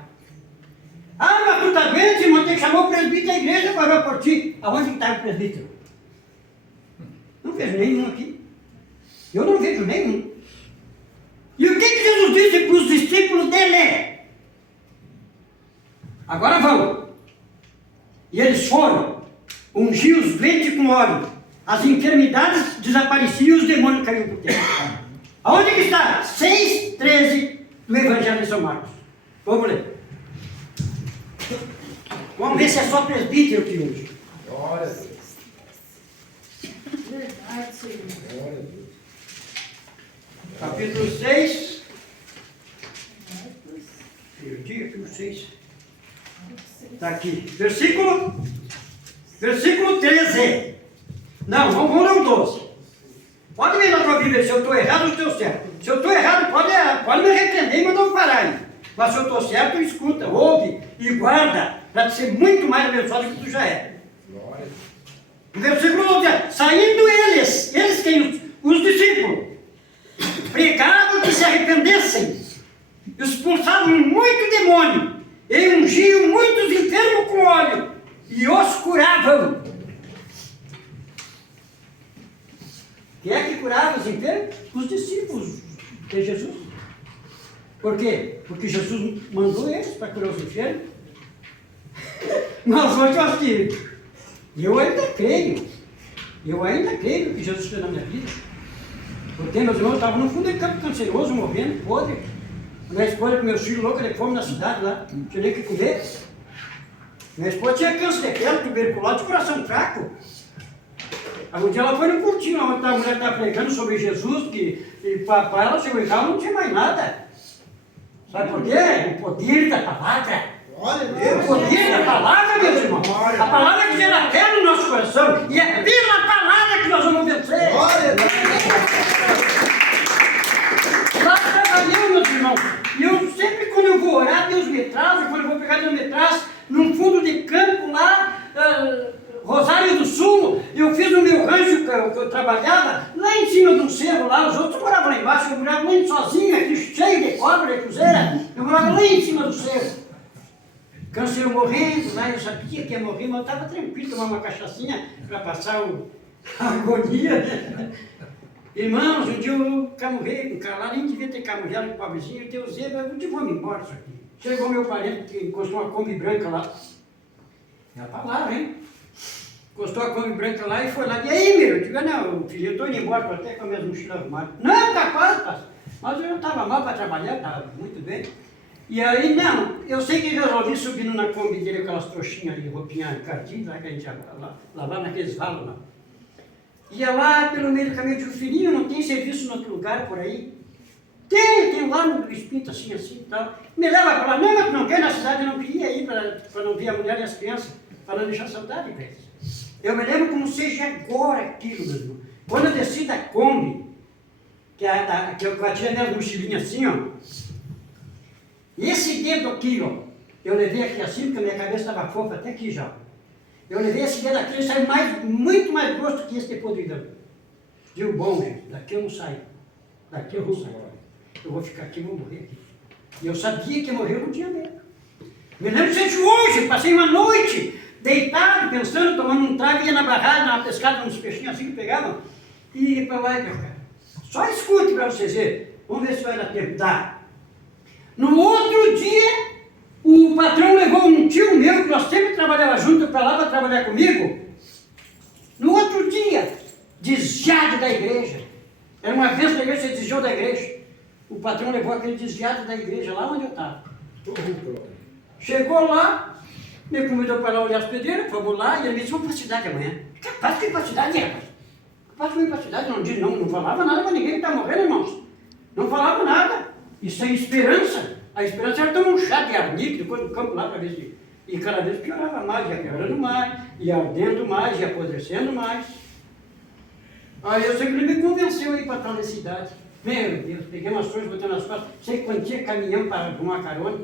Ah, mas tu está doente, irmão, tem que chamar o presbítero da igreja para orar por ti. Aonde está o presbítero? Não vejo nenhum aqui. Eu não vejo nenhum. E o que Jesus disse para os discípulos dele? Agora vão. E eles foram, ungiam os doentes com óleo. As enfermidades desapareciam e os demônios caíam por terra. Aonde que está? 6:13 do Evangelho de São Marcos. Vamos ler. Vamos ver se é só presbítero que unge. Glória a Deus. Verdade, Senhor. Glória a Deus. Capítulo 6. Perdi aqui o 6. Está aqui. Versículo 13. Não, vamos ler o 12. Pode ver na tua Bíblia se eu estou errado ou se eu estou certo. Se eu estou errado, pode me repreender e mandar eu parar aí. Mas se eu estou certo, escuta, ouve e guarda, para te ser muito mais abençoado do que tu já é. Glória a Deus. O versículo 11, saindo eles quem? Os discípulos, pregavam que se arrependessem, expulsavam muito demônio, e ungiam muitos enfermos com óleo, e os curavam. Quem é que curava os enfermos? Os discípulos de Jesus. Por quê? Porque Jesus mandou eles para curar os enfermos. Mas hoje eu acho que eu ainda creio que Jesus fez na minha vida. Porque meus irmãos estavam no fundo de campo canceroso, morrendo, podre. Minha esposa com meus filhos loucos de fome na cidade lá, não tinha nem o que comer. Minha esposa tinha câncer de pele, tuberculose, coração fraco. Aí um dia ela foi no cultinho, onde a mulher estava pregando sobre Jesus, e para ela chegou em casa não tinha mais nada. Sabe por quê? O poder da palavra. Glória a O Deus. poder da palavra, meus irmãos. A palavra que gera fé no nosso coração. E é pela palavra que nós vamos vencer. Glória a Deus. Lá trabalhando, meus irmãos. E eu sempre, quando eu vou orar, Deus me traz. E quando eu vou pegar, Deus me traz. Num fundo de campo lá, Rosário do Sul. Eu fiz o meu rancho que eu trabalhava lá em cima de um cerro lá. Os outros moravam lá embaixo. Eu morava lá sozinho, aqui cheio de cobra, de cruzeira. Eu morava lá em cima do cerro. Câncer morrendo, lá eu sabia que ia morrer, mas eu estava tranquilo, tomar uma cachaçinha para passar a agonia. Né? Irmãos, um dia eu camurrei, lá nem devia ter camurrado, pobrezinho, Deus, eu te vou me embora isso aqui. Chegou meu parente que encostou uma Kombi branca lá. É a palavra, hein? Encostou a Kombi branca lá e foi lá. E aí, meu? Eu digo, não, filho, eu estou indo embora, estou até com as minhas mochilas arrumadas. Não, capaz, tá. Mas eu não estava mal para trabalhar, estava muito bem. E aí, não, eu sei que resolvi subindo na Kombi dele, aquelas trouxinhas ali, roupinha encardida, lá que a gente ia lavar naqueles valos lá. Ia lá pelo meio do caminho de filhinho, não tem serviço em outro lugar por aí? Tem lá no espírito assim e tal. Me leva para lá, não, mas não quer na cidade, eu não queria ir para não ver a mulher e as crianças, para não deixar saudade para eles. Eu me lembro como seja agora aquilo, meu irmão. Quando eu desci da Kombi, que eu batia minhas mochilinhas assim, ó. Esse dedo aqui, ó, eu levei aqui assim, porque a minha cabeça estava fofa até aqui já. Eu levei esse dedo aqui e saiu muito mais grosso que esse de podridão. Digo, bom, gente, daqui eu não saio. Daqui eu não saio. Eu vou ficar aqui, vou morrer aqui. E eu sabia que ia morrer, eu não tinha medo. Me lembro de hoje, passei uma noite deitado, pensando, tomando um trago, ia na barragem, na pescada, uns peixinhos assim que pegavam, e ia para lá e para cá. Só escute para vocês verem. Vamos ver se vai dar tempo. Dá. No outro dia, o patrão levou um tio meu, que nós sempre trabalhava junto para lá para trabalhar comigo. No outro dia, desviado da igreja. Era uma vez da igreja, você desviou da igreja. O patrão levou aquele desviado da igreja lá onde eu estava. Chegou lá, me convidou para lá olhar as pedreiras, fomos lá, e ele me disse, vamos para a cidade amanhã. Capaz de ir para a cidade, rapaz. Capaz de ir para a cidade, não falava nada para ninguém que está morrendo, irmãos. Não falava nada. E sem esperança. A esperança era tomar um chá de arnique depois do campo lá para ver se... E cada vez piorava mais, ia piorando mais, ia ardendo mais, ia apodrecendo mais. Aí eu sempre me convenceu a ir para tal da cidade. Meu Deus, peguei umas coisas, botei nas costas, sei quando tinha caminhão para arrumar carona.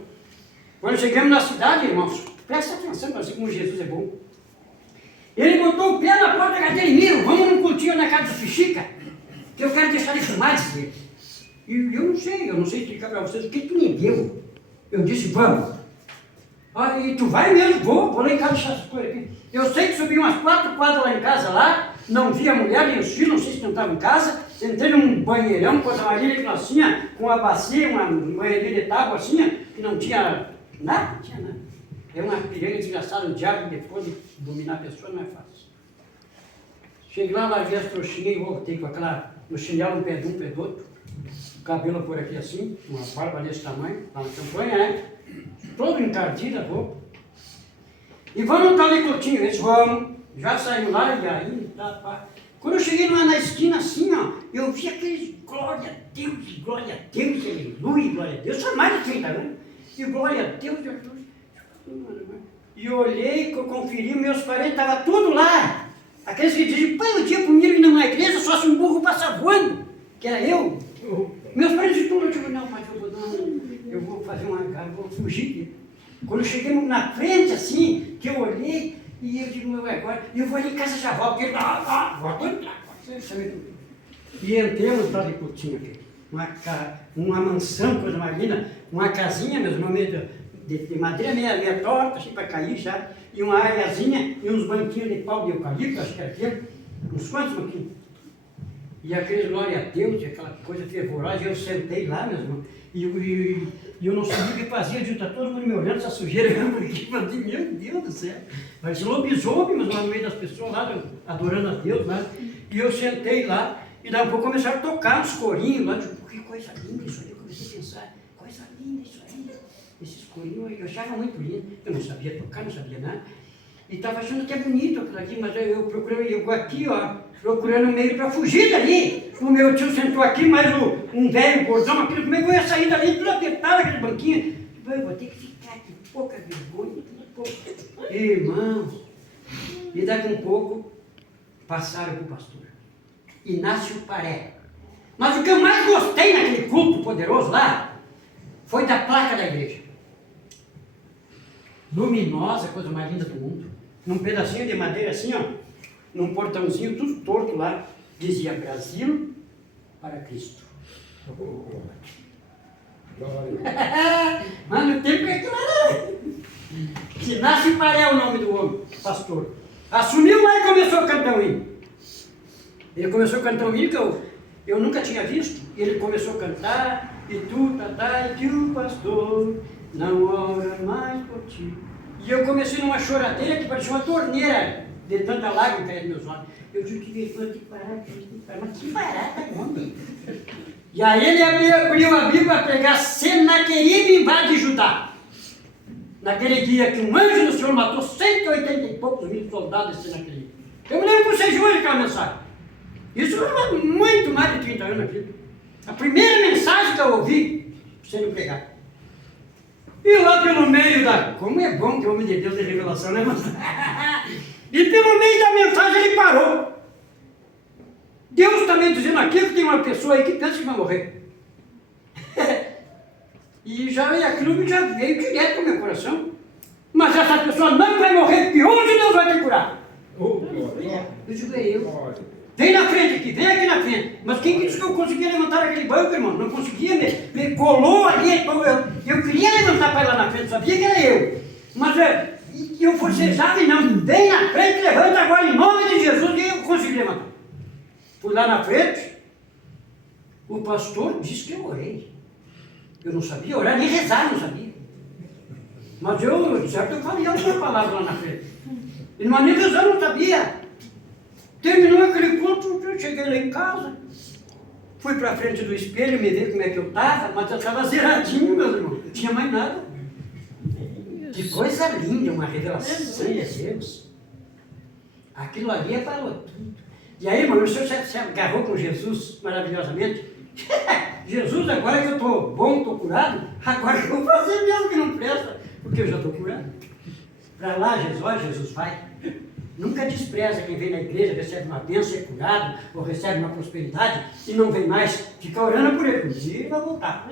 Quando chegamos na cidade, irmãos, presta atenção para ver como Jesus é bom. Ele botou o pé na porta da cadeira e mira, vamos num cultinho na casa do Fichica, que eu quero deixar ele fumar, disse ele. E eu não sei explicar para vocês o que tu me deu. Eu disse, vamos. Ah, e tu vai mesmo? Vou lá em casa deixar essas coisas aqui. Eu sei que subi umas 4 quadras lá em casa, lá, não vi a mulher nem os filhos, não sei se não estavam em casa. Entrei num banheirão, coisa marinha que nós tinha, com uma bacia, uma banheirinha de tábua assim, que não tinha nada, não tinha nada. É uma piranha desgraçada, o diabo depois de dominar a pessoa não é fácil. Cheguei lá, larguei as trouxinhas e voltei com aquela, no chinelo um pé de um, pé do outro, cabelo por aqui assim, uma barba desse tamanho, lá na campanha, né? Todo encardido a roupa. E vamos no tal de Coutinho, eles vamos, já saímos lá e aí, tá, pá. Quando eu cheguei lá na esquina assim, ó, eu vi aqueles glória a Deus, aleluia, glória a Deus, só mais de 30 anos. E glória a Deus, e eu olhei, conferi, meus parentes, estavam tudo lá. Aqueles que diziam, pai, eu tinha comigo indo na igreja, só se um burro passa voando, que era eu. Meus parentes de tudo, eu digo, não, pai, eu vou fazer uma, eu vou fugir. Quando eu cheguei na frente, assim, que eu olhei, e eu digo, meu, agora, eu vou ali em casa já volto, porque ele volta entrar. E entramos lá de Coutinho, uma mansão, coisa mais linda, uma casinha, meus irmãos, de madeira meia torta, assim, para cair já, e uma areazinha, e uns banquinhos de pau de eucalipto, acho que era aquilo, uns quantos banquinhos. E aquele glória a Deus, aquela coisa fervorosa, eu sentei lá, meus irmãos, e eu não sabia o que fazia, está todo mundo me olhando, essa sujeira, porque eu falei, meu Deus do céu, parecia lobisomem, mas lá no meio das pessoas, lá, adorando a Deus, né? E eu sentei lá, e daí a pouco começaram a tocar uns corinhos lá, tipo, que coisa linda isso aí, eu comecei a pensar, coisa linda isso aí, esses corinhos, eu achava muito lindo, eu não sabia tocar, não sabia nada, e estava achando até bonito aquilo aqui, mas eu procurei, eu aqui, ó, procurando um meio para fugir dali. O meu tio sentou aqui, mas um velho gordão, aquilo, como é que eu ia sair dali, tudo apertado, aquele banquinho. Eu vou ter que ficar aqui, pouca vergonha, pouca. Irmãos, e daqui um pouco, passaram para o pastor. Inácio Paré. Mas o que eu mais gostei naquele culto poderoso lá, foi da placa da igreja. Luminosa, coisa mais linda do mundo. Num pedacinho de madeira assim, ó, num portãozinho tudo torto lá, dizia Brasil para Cristo. Mas no tempo é claro. Inácio Paré é o nome do homem, pastor. Assumiu lá e começou a cantar um hino. Ele começou a cantar um hino que eu nunca tinha visto. E ele começou a cantar, e tu, e tu, pastor, não ora mais por ti. E eu comecei numa choradeira que parecia uma torneira, de tanta lágrima cair nos meus olhos. Eu digo que vergonha, tem que parar, mas que barata, homem. E aí ele abriu a Bíblia para pregar Senaqueribe invade Judá. Naquele dia que um anjo do Senhor matou 180 e poucos mil soldados de Senaqueribe. Eu me lembro que vocês hoje aquela mensagem. Isso era muito mais de 30 anos aqui. A primeira mensagem que eu ouvi sendo pregada. E lá pelo meio da... Como é bom que o homem de Deus de revelação, né, irmão? E pelo meio da mensagem ele parou. Deus está me dizendo aqui que tem uma pessoa aí que pensa que vai morrer. E aquilo já veio direto para o meu coração. Mas essa pessoa não vai morrer, porque hoje Deus vai te curar. Eu digo, é eu. Vem na frente aqui, vem aqui na frente. Mas quem que disse que eu conseguia levantar aquele banco, irmão? Não conseguia, me colou ali. Eu queria levantar para ir lá na frente, sabia que era eu. Mas eu forcejava e não. Vem na frente, levanta agora em nome de Jesus, e eu consegui levantar. Fui lá na frente, o pastor disse que eu orei. Eu não sabia orar, nem rezar, não sabia. Mas eu falei alguma palavra lá na frente. Mas nem rezar não sabia. Terminou aquele culto, eu cheguei lá em casa, fui para frente do espelho, me ver como é que eu estava, mas eu estava zeradinho, meu irmão, não tinha mais nada. Que coisa linda, uma revelação de Deus. Aquilo ali parou tudo. E aí, irmão, o senhor se agarrou com Jesus maravilhosamente? Jesus, agora que eu estou bom, estou curado, agora que eu vou fazer mesmo que não presta, porque eu já estou curado. Para lá, Jesus vai. Nunca despreza quem vem na igreja, recebe uma bênção, é curado, ou recebe uma prosperidade e não vem mais. Fica orando por ele. Um dia vai voltar.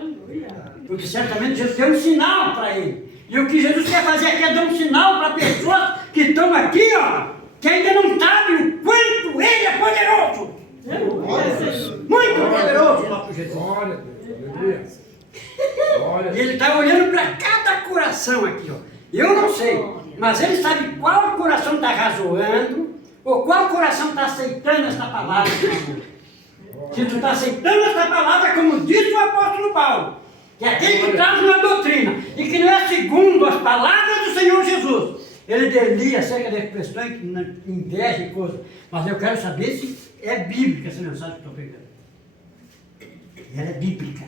Porque certamente Jesus deu um sinal para ele. E o que Jesus quer fazer aqui é dar um sinal para pessoas que estão aqui, ó, que ainda não sabem o quanto ele é poderoso. Muito poderoso, nosso Jesus. Glória a Deus. Aleluia. Glória a Deus. Ele está olhando para cada coração aqui, ó. Eu não sei, mas ele sabe qual coração está razoando ou qual coração está aceitando esta palavra. Se tu está aceitando esta palavra, como disse o apóstolo Paulo, que é aquele que traz uma doutrina e que não é segundo as palavras do Senhor Jesus. Ele delia acerca da expressão inveja e coisa, mas eu quero saber se é bíblica essa mensagem que estou pregando. Ela é bíblica,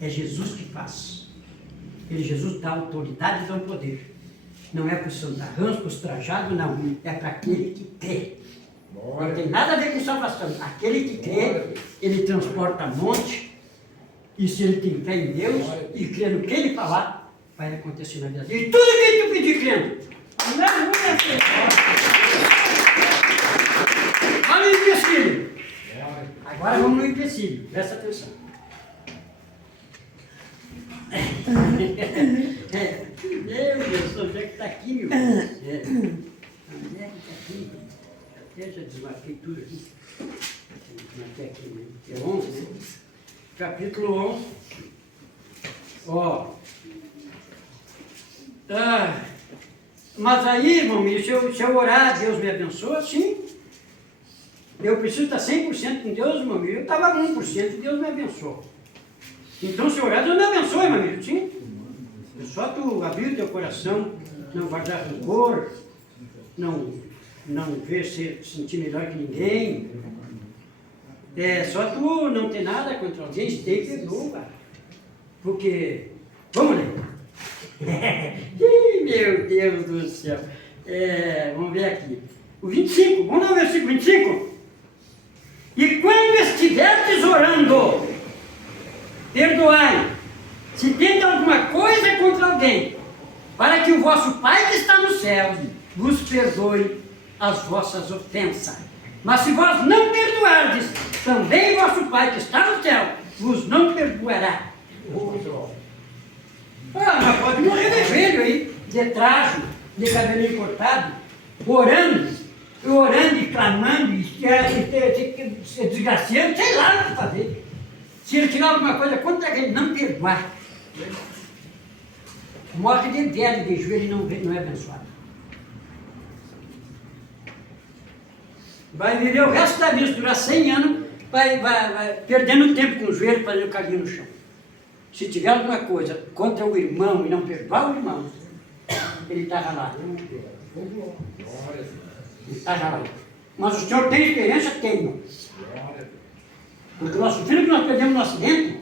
é Jesus que faz. Jesus dá autoridade e dá poder. Não é para os santarrãs, para os trajados, não. É para aquele que crê. Não tem nada a ver com salvação. Aquele que crê, ele transporta monte. E se ele tem fé em Deus e crê no que ele falar, vai acontecer na vida dele. E tudo que tu pedir crendo. Olha o empecilho. Agora vamos no empecilho. Presta atenção. Meu Deus, onde é que está aqui, meu Deus? Onde é que está aqui? Até já desmarquei tudo aqui. Desmarquei aqui, né? É 11, né? Capítulo 11. Ó. Mas aí, irmão, se eu orar, Deus me abençoa, sim. Eu preciso estar 100% com Deus, irmão. Eu estava 1% e Deus me abençoou. Então, se orar, Deus me abençoe, meu amigo, sim. É só tu abrir o teu coração, não guardar rancor, não ver se sentir melhor que ninguém. É só tu não ter nada contra alguém, se tem, perdoa. Porque, vamos ler. Meu Deus do céu. Vamos ver aqui. O 25, vamos lá o versículo 25. E quando estiverdes orando, perdoai, se tem alguma coisa contra alguém, para que o vosso Pai que está nos céus vos perdoe as vossas ofensas. Mas se vós não perdoardes, também vosso Pai que está no céu vos não perdoará. Mas pode morrer de velho aí, de trajo, de cabelinho cortado, orando e clamando, e se desgraçando, sei lá o que fazer. Se ele tiver alguma coisa contra ele, não perdoar. Morre de velho, de joelho e não é abençoado. Vai viver o resto da vida, durar 100 anos, vai perdendo tempo com o joelho, fazendo carinho no chão. Se tiver alguma coisa contra o irmão e não perdoar o irmão, ele está ralado. Ele está ralado. Mas o senhor tem experiência? Tenho. Porque o nosso filho que nós perdemos no acidente,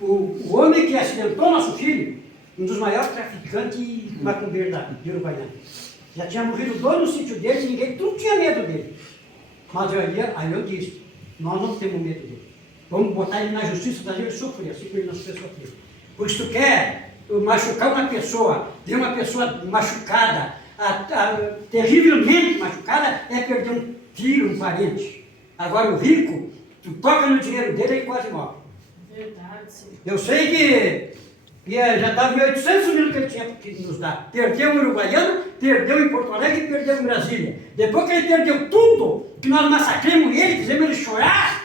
o homem que acidentou nosso filho, um dos maiores traficantes macumbeiros de Uruguaiana. Já tinha morrido 2 no sítio dele e ninguém, tudo tinha medo dele. Mas aí eu disse, nós não temos medo dele. Vamos botar ele na justiça, fazer ele sofrer, assim como ele não fez sofrer. Porque se tu quer machucar uma pessoa, ver uma pessoa machucada, terrivelmente machucada, é perder um filho, um parente. Agora o rico, tu toca no dinheiro dele e quase morre. Verdade, sim. Eu sei que já estava em 800 mil que ele tinha que nos dar. Perdeu em Uruguaiana, perdeu em Porto Alegre e perdeu em Brasília. Depois que ele perdeu tudo, que nós massacramos ele, fizemos ele chorar,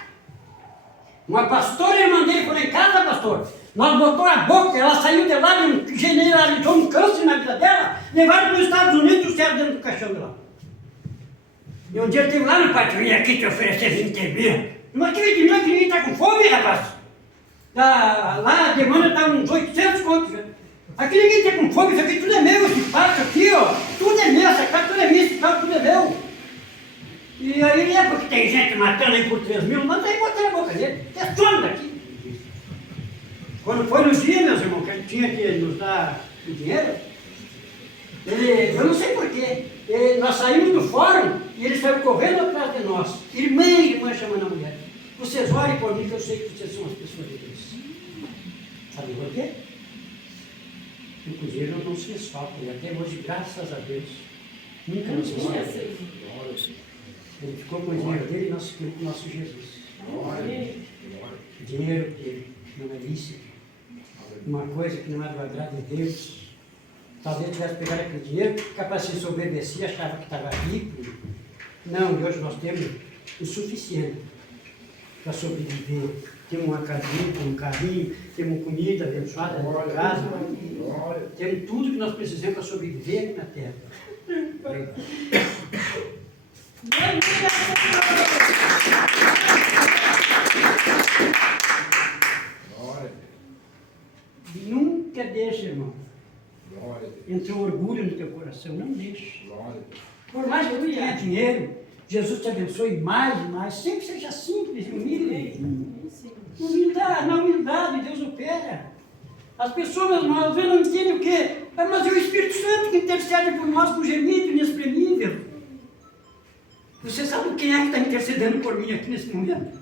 uma pastora irmã dele foi lá em casa, pastor. Nós botou a boca, ela saiu de lá, generalizou um câncer na vida dela, levaram para os Estados Unidos e trouxeram dentro do caixão de lá. E um dia ele esteve lá no pátio, vim aqui te oferecer 20 mil. Mas que 20 mil é que ninguém está com fome, rapaz? Lá a demanda está uns 800 contos. Aqui ninguém está com fome, isso aqui tudo é meu, esse pátio aqui, ó. Tudo é meu, essa casa tudo é minha, esse pátio tudo é meu. E aí é porque tem gente matando aí por 3 mil, mas aí botei na boca dele. É some daqui. Quando foi no dia, meus irmãos, que ele tinha que nos dar o dinheiro, eu não sei porquê, nós saímos do fórum e ele saiu correndo atrás de nós. Irmã chamando a mulher. Vocês orem por mim, que eu sei que vocês são as pessoas de Deus. Sabe por quê? O cozinheiro não se fez falta, e até hoje, graças a Deus, nunca nos fez falta. Ele ficou com o dinheiro dele e nós ficamos com o nosso Jesus. Dinheiro que não é lícito, uma coisa que não é do agrado de Deus. Talvez tivesse pegado aquele dinheiro, capaz de se obedecer, achava que estava rico. Não, e hoje nós temos o suficiente para sobreviver. Temos uma casinha, temos um carrinho, temos comida abençoada na casa. Temos tudo que nós precisamos para sobreviver aqui na terra. Nunca deixe, irmão, entrar orgulho no teu coração. Não deixe. Por mais que tu tenha dinheiro, Jesus te abençoe mais e mais. Sempre seja simples e humilde. Na humildade Deus opera. As pessoas, meus irmãos, não entendem o quê? Mas é o Espírito Santo que intercede por nós com gemido inexprimível. Você sabe quem é que está intercedendo por mim aqui nesse momento?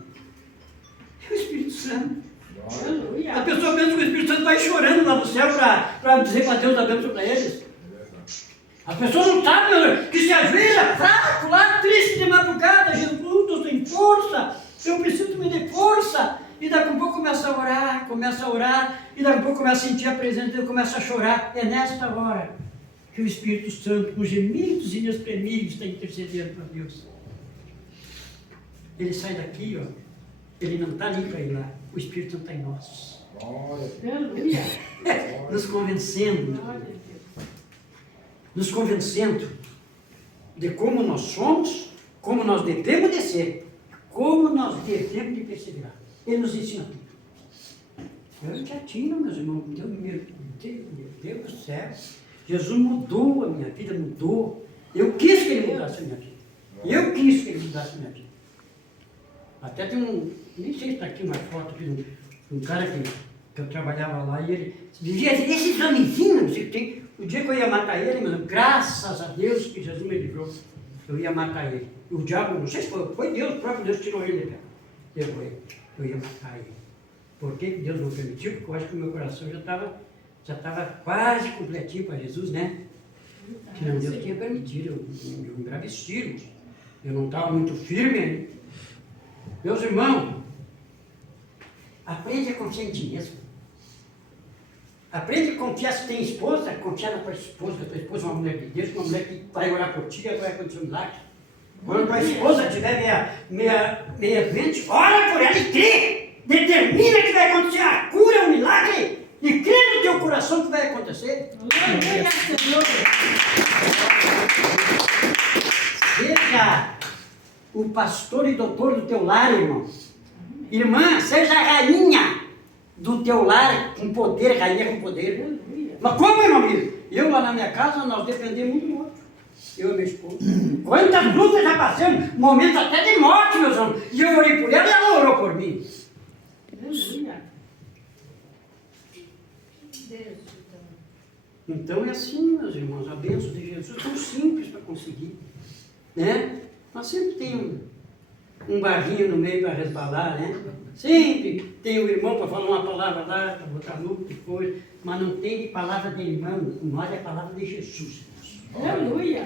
É o Espírito Santo. A pessoa pensa que o Espírito Santo vai chorando lá no céu para dizer para Deus a bênção para eles. A pessoa não sabe que se ajoelha fraco lá, triste de madrugada. Jesus, eu sem força, eu preciso me de força. E daqui a pouco começa a orar, e daqui a pouco começa a sentir a presença de Deus, começa a chorar. É nesta hora que o Espírito Santo, com gemidos inexprimíveis, está intercedendo para Deus. Ele sai daqui, ó. Ele não está ali para ir lá. O Espírito Santo está em nós. Nos convencendo. Nos convencendo de como nós somos, como nós devemos de ser, como nós devemos de perseverar. Ele nos ensina tudo. Eu quietinho, meus irmãos, meu Deus do céu. Jesus mudou a minha vida, mudou. Eu quis que Ele mudasse a minha vida. Eu quis que Ele mudasse a minha vida. Até tem nem sei se está aqui uma foto de um cara que eu trabalhava lá e ele dizia, esses homenzinhos, o dia que eu ia matar ele, mas graças a Deus que Jesus me livrou, eu ia matar ele. E o diabo, não sei se foi Deus, o próprio Deus tirou ele, levou ele. Eu ia matar ele. Por que Deus não permitiu? Porque eu acho que o meu coração já estava quase completinho para Jesus, né? Senão Deus tinha permitido, eu engravesti, eu não estava muito firme ainda. Meus irmãos, aprende a confiar em ti mesmo. Aprende a confiar se tem esposa, confiar na tua esposa é uma mulher de Deus, uma mulher que vai orar por ti, vai acontecer um milagre. Quando tua esposa estiver meia doente, ora por ela e crê. Determina que vai acontecer a cura, um milagre, e crê no teu coração que vai acontecer. Seja o pastor e doutor do teu lar, irmão. Irmã, seja a rainha do teu lar com poder, rainha com poder. Mas como, irmão? Eu lá na minha casa, nós dependemos um do outro. Eu e minha esposa. Quantas lutas já passamos, momentos até de morte, meus irmãos. E eu orei por ela e ela orou por mim. Então é assim, meus irmãos, a bênção de Jesus é tão simples para conseguir. Né? Nós sempre tem um barrinho no meio para resbalar, né? Sempre tem o irmão para falar uma palavra lá, para botar no depois, mas não tem de palavra de irmão, nós é a palavra de Jesus. Aleluia!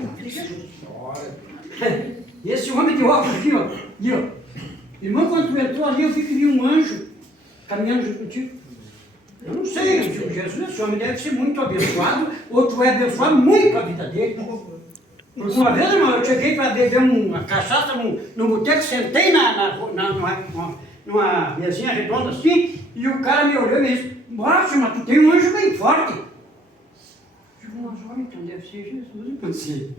Esse homem de óculos aqui, ó. E, ó. Irmão, quando tu entrou ali, eu vi que vi um anjo caminhando junto contigo. Eu não sei, eu digo, Jesus, esse homem deve ser muito abençoado, ou tu é abençoado muito a vida dele. Porque uma vez, irmão, eu cheguei para beber uma cachaça no boteco, sentei numa mesinha redonda assim, e o cara me olhou e disse, nossa, mas tu tem um anjo bem forte. Eu digo, mas olha, então deve ser Jesus, eu pensei.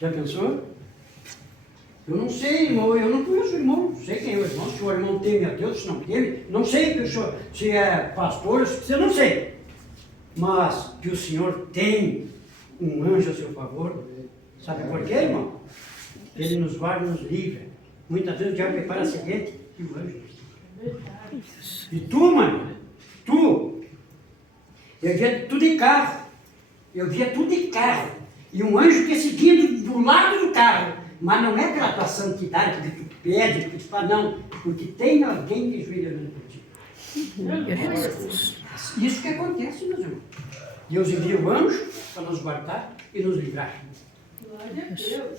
Já pensou? Eu não sei, irmão, eu não conheço o irmão, não sei quem é o irmão, se o irmão teme a Deus, se não teme, não sei se é pastor, se não sei. Mas que o Senhor tem um anjo a seu favor, sabe por quê, irmão? Ele nos guarda, nos livra. Muitas vezes o diabo prepara a seguinte e o anjo. E tu, mano, eu via tudo de carro, e um anjo que seguia do lado do carro, Mas não é pela tua santidade, porque tu pede, porque tu fala, não, porque tem alguém que joelha olhando por ti. Isso que acontece, meus irmãos. Deus envia o anjo para nos guardar e nos livrar. Glória a Deus.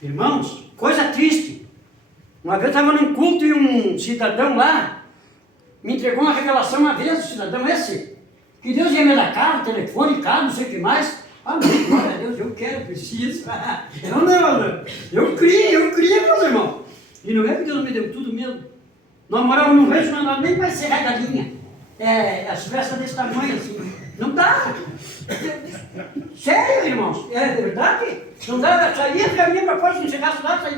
Irmãos, coisa triste. Uma vez eu estava num culto e um cidadão lá me entregou uma revelação uma vez, o cidadão esse, que Deus ia me dar carro, telefone, carro, não sei o que mais. Ah, não, glória a Deus, eu quero, preciso. Eu criei, meus irmãos. E não é que Deus me deu tudo mesmo. Nós morávamos num rancho, não nem vai ser regalinha. As festas desse tamanho assim. Não dá. Sério, irmãos, é verdade. Não dá, saía, caminha para fora, se chegasse lá,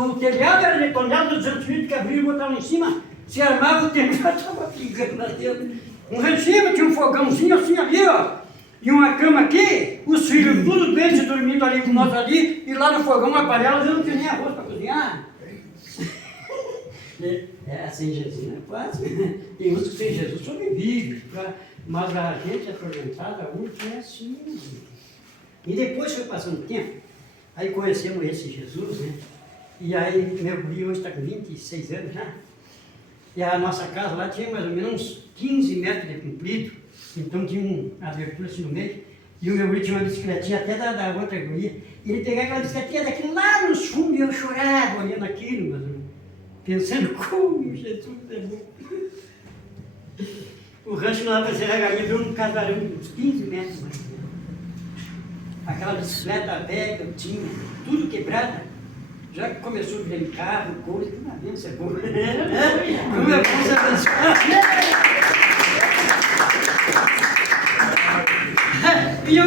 o telhado era detonado dos 200 litros que abriram e botaram lá em cima. Se armava o telhado, estava pingando lá dentro. Um rancho tinha um fogãozinho assim ali, ó. E uma cama aqui, os filhos tudo doentes dormindo ali com nós ali, e lá no fogão uma panela, eu não tinha nem arroz para cozinhar. Sem Jesus não é fácil. Tem uns que sem Jesus sobrevive, mas a gente atormentada, muito é assim. E depois foi passando o tempo, aí conhecemos esse Jesus, né? E aí meu guri hoje está com 26 anos já. E a nossa casa lá tinha mais ou menos uns 15 metros de comprido, então tinha uma abertura assim no meio, e o meu guri tinha uma bicicletinha até da outra guria, e ele pegava aquela bicicletinha daqui lá nos fundos, e eu chorava olhando aquilo, mas pensando como Jesus é bom. O rancho lá para ser regalinha deu um casarão de uns 15 metros mais. Aquela bicicleta velha que eu tinha, tudo quebrada. Já começou a vir carro, coisa, que uma benção é boa. Como é bom ser abençoado. E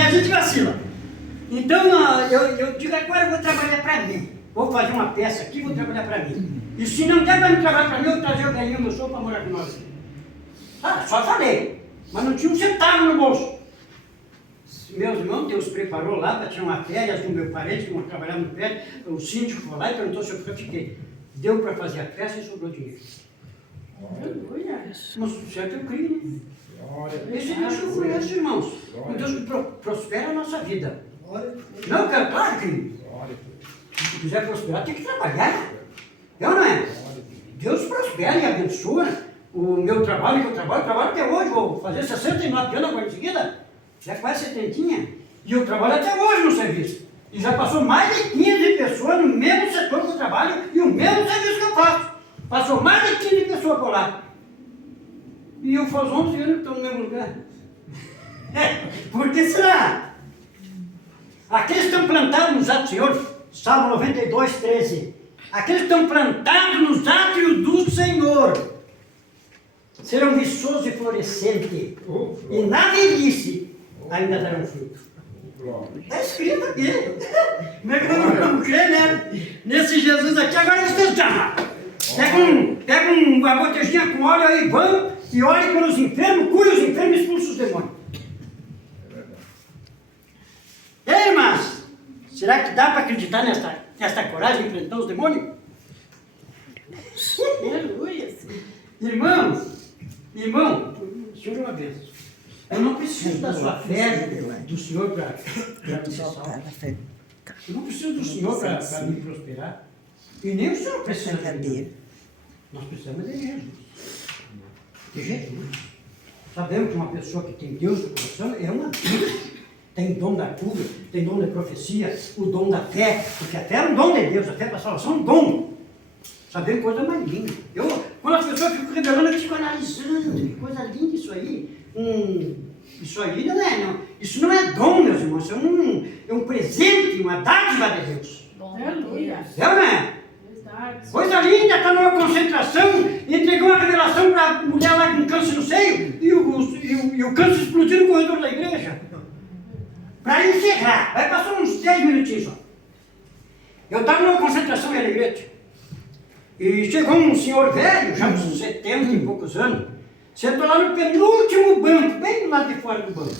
a gente vacila. Então eu digo, agora eu vou trabalhar para mim. Vou fazer uma peça aqui, vou trabalhar para mim. E se não der para me trabalhar para mim, eu vou trazer o velhinho meu sogro para morar com nós. Ah, só falei. Mas não tinha um centavo no bolso. Meus irmãos, Deus preparou lá para tirar uma férias do meu parente, que trabalhava no prédio. O síndico foi lá e perguntou se eu fiquei. Deu para fazer a festa e sobrou dinheiro. Aleluia. Mas certo eu creio, né? Esse Deus que eu conheço, irmãos. O Deus que prospera a nossa vida. Não, cara, claro que se quiser prosperar, tem que trabalhar. É ou não é? Deus prospera e abençoa o meu trabalho, eu trabalho até hoje, vou fazer 69 anos agora em seguida. Já quase 70, e eu trabalho até hoje no serviço. E já passou mais de 15 pessoas no mesmo setor que eu trabalho e o mesmo serviço que eu faço. Passou mais de 15 pessoas por lá. E eu faz 11 anos que estou no mesmo lugar. Por que será? Aqueles que estão plantados nos atos do Senhor, Salmo 92, 13. Aqueles que estão plantados nos átrios do Senhor serão viçosos e florescentes. E na velhice ainda darão fruto. Está escrito aqui. Como é que nós vamos crer, né? Nesse Jesus aqui, agora vocês já. Pega uma botejinha com óleo aí, vão e olhem para os enfermos, cura os enfermos e expulsa os demônios. Ei, irmãs, será que dá para acreditar nesta coragem de enfrentar os demônios? Aleluia. Irmão, o Senhor é uma bênção. Eu não preciso da sua fé, do Senhor para me salvar. Eu não preciso do Senhor para me prosperar. E nem o Senhor precisa de mim. Nós precisamos de Jesus. De Jesus. Sabemos que uma pessoa que tem Deus no coração é uma vida. Tem dom da cura, tem dom da profecia, o dom da fé. Porque a fé é um dom de Deus, a fé para a salvação é um dom. Sabemos coisa mais linda. Quando as pessoas ficam revelando, eu fico analisando. Que coisa linda isso aí. Isso aí isso não é dom, meus irmãos. Isso é um presente, uma dádiva de Deus. Aleluia. É ou não é? Verdade. Coisa linda, está numa concentração, entregou uma revelação para a mulher lá com câncer no seio e o câncer explodiu no corredor da igreja. Para encerrar, vai passar uns 10 minutinhos só. Eu estava numa concentração em Alegrete e chegou um senhor velho, já uns 70 e poucos anos, sentou lá no penúltimo banco, bem do lado de fora do banco.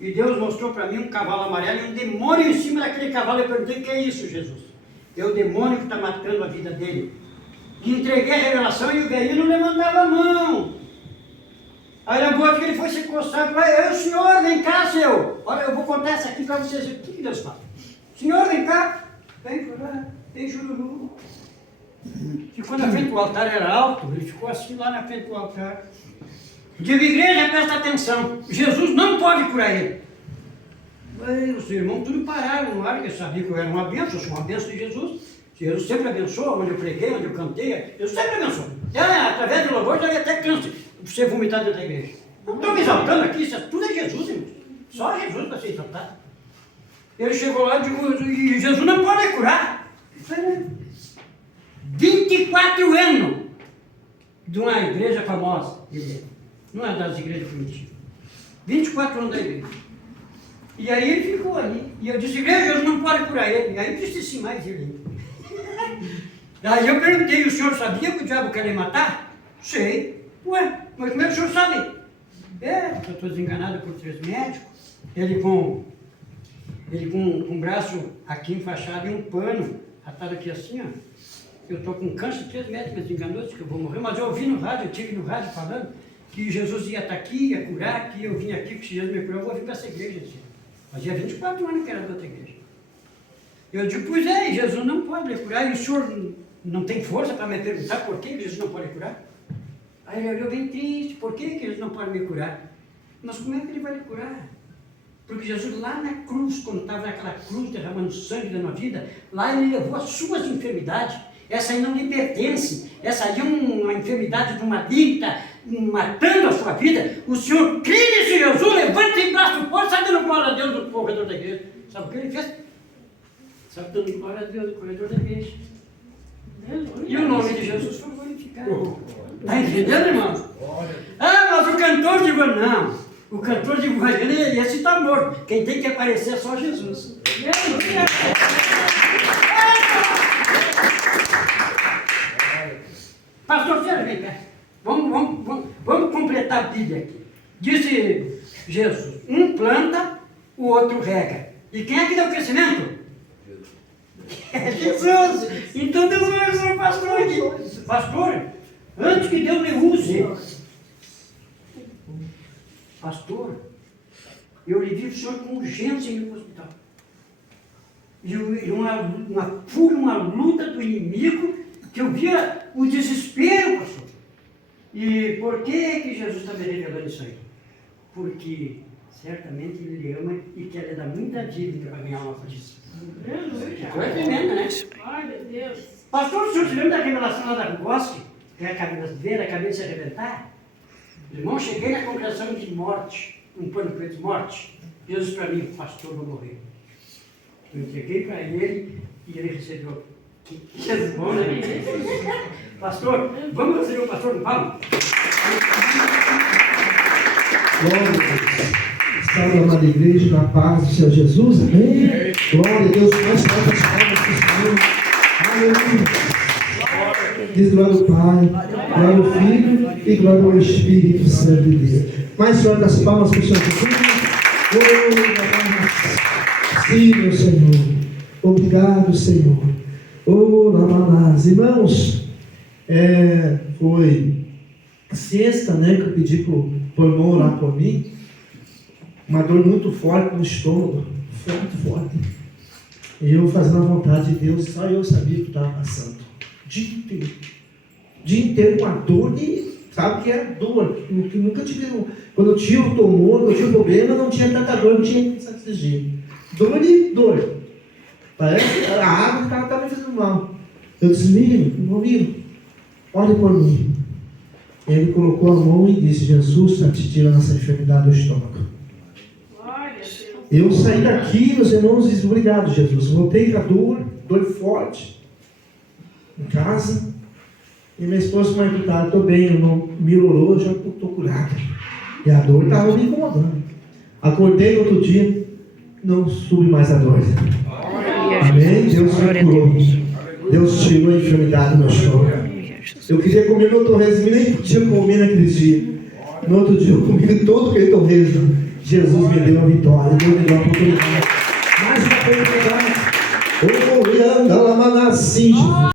E Deus mostrou para mim um cavalo amarelo e um demônio em cima daquele cavalo. Eu perguntei, o que é isso, Jesus? É o demônio que está matando a vida dele. E entreguei a revelação e o velhinho não levantava a mão. Aí na boa que ele foi se encostar e falou, o senhor, vem cá, seu. Olha, eu vou contar essa aqui para vocês. O que Deus fala? Senhor, vem chorar, ei, Jururu. Ficou na frente do altar, era alto, ele ficou assim lá na frente do altar. Digo, igreja, presta atenção, Jesus não pode curar ele. Aí, os irmãos tudo pararam no ar, porque sabiam que eu era uma bênção, eu sou uma bênção de Jesus. Jesus sempre abençoa, onde eu preguei, onde eu cantei, Jesus sempre abençoa. Através do louvor, já até câncer, você vomitar dentro da igreja. Não estou me exaltando aqui, isso tudo é Jesus, irmãos. Só Jesus para ser exaltado. Ele chegou lá e Jesus não pode curar. 24 anos de uma igreja famosa, não é das igrejas primitivas. 24 anos da igreja. E aí ele ficou ali. E eu disse, igreja, Jesus não pode curar ele. E aí eu disse assim, mais ele. Aí eu perguntei, o senhor sabia que o diabo queria matar? Sei. Ué, mas como é que o senhor sabe? Eu estou desenganado por 3 médicos. Ele com o braço aqui enfaixado e um pano atado aqui assim, ó. Eu estou com câncer, 3 médicos me desenganou, disse que eu vou morrer. Mas eu ouvi no rádio, eu tive no rádio falando que Jesus ia estar aqui, ia curar, que eu vim aqui, que se Jesus me curou, eu vou vir para essa igreja. Assim. Fazia 24 anos que era da outra igreja. Eu digo, pois é, Jesus não pode me curar, e o senhor não tem força para me perguntar por que Jesus não pode curar? Aí ele olhou bem triste, por que Jesus não pode me curar? Mas como é que ele vai me curar? Porque Jesus lá na cruz, quando estava naquela cruz derramando sangue da nossa vida, lá ele levou as suas enfermidades. Essa aí não lhe pertence, essa aí é uma enfermidade de uma dita, matando a sua vida. O Senhor crê nesse Jesus, levanta em braço forte, sai dando glória a Deus no corredor da igreja. Sabe o que ele fez? Sabe, dando glória a Deus no corredor da igreja. E o nome de Jesus foi glorificado. Está entendendo, irmão? Mas o cantor de não. O cantor de evangelho, esse está morto. Quem tem que aparecer é só Jesus. Pastor, vem cá. Vamos completar a Bíblia aqui. Disse Jesus, um planta, o outro rega. E quem é que deu o crescimento? É Jesus. Então Deus vai usar o pastor aqui. Pastor, antes que Deus me use, pastor, eu levei o senhor com urgência em ir para o hospital. E uma fúria, uma luta do inimigo, que eu via o desespero, pastor. E por que Jesus está me revelando isso aí? Porque certamente ele lhe ama e quer lhe dar muita dívida para ganhar uma coisa. Estou entendendo, né? Glória a Deus. Pastor, o senhor se lembra da revelação lá da Bukowski? Que é a cabeça arrebentar? Irmão, cheguei na congregação de morte, um pano preto de morte. Jesus para mim, pastor, vou morrer. Eu entreguei para ele e ele recebeu. Jesus bom, né? Pastor, vamos receber o pastor no palco? Glória a Deus. Salve a amada igreja, na paz do Senhor Jesus, amém? Glória a Deus, mais palmas para o Senhor. Aleluia. Diz glória ao Pai, glória ao Filho e glória ao Espírito Santo de Deus. Mais glória das palmas para o Senhor Jesus. Sim, meu Senhor. Obrigado, Senhor. Lamanás. Irmãos, foi sexta, né, que eu pedi para o irmão orar por mim. Uma dor muito forte no estômago, muito forte. E eu fazendo a vontade de Deus, só eu sabia o que estava passando. Dia inteiro com a dor e sabe que é dor, que nunca tive. Quando eu tinha o tumor, quando eu tinha o problema, não tinha tanta dor, não tinha satisfação. Dor e dor. Parece que a água estava me fazendo mal. Eu disse, irmão, olhe por mim. Ele colocou a mão e disse, Jesus está te tirando essa enfermidade do estômago. Glória a Deus. Eu saí daqui, meus irmãos, e disse, obrigado, Jesus. Voltei com a dor forte, em casa. E minha esposa me perguntou, estou bem, eu não melhorou, já estou curado. E a dor estava me incomodando. Acordei no outro dia, não soube mais a dor. Amém? Deus me curou. Deus tirou a enfermidade do meu estômago. Eu queria comer meu torresmo e nem podia comer naquele dia. No outro dia eu comi todo aquele torresmo. Jesus me deu a vitória, Deus me deu a oportunidade. Mais uma oportunidade. Oh, anda lá,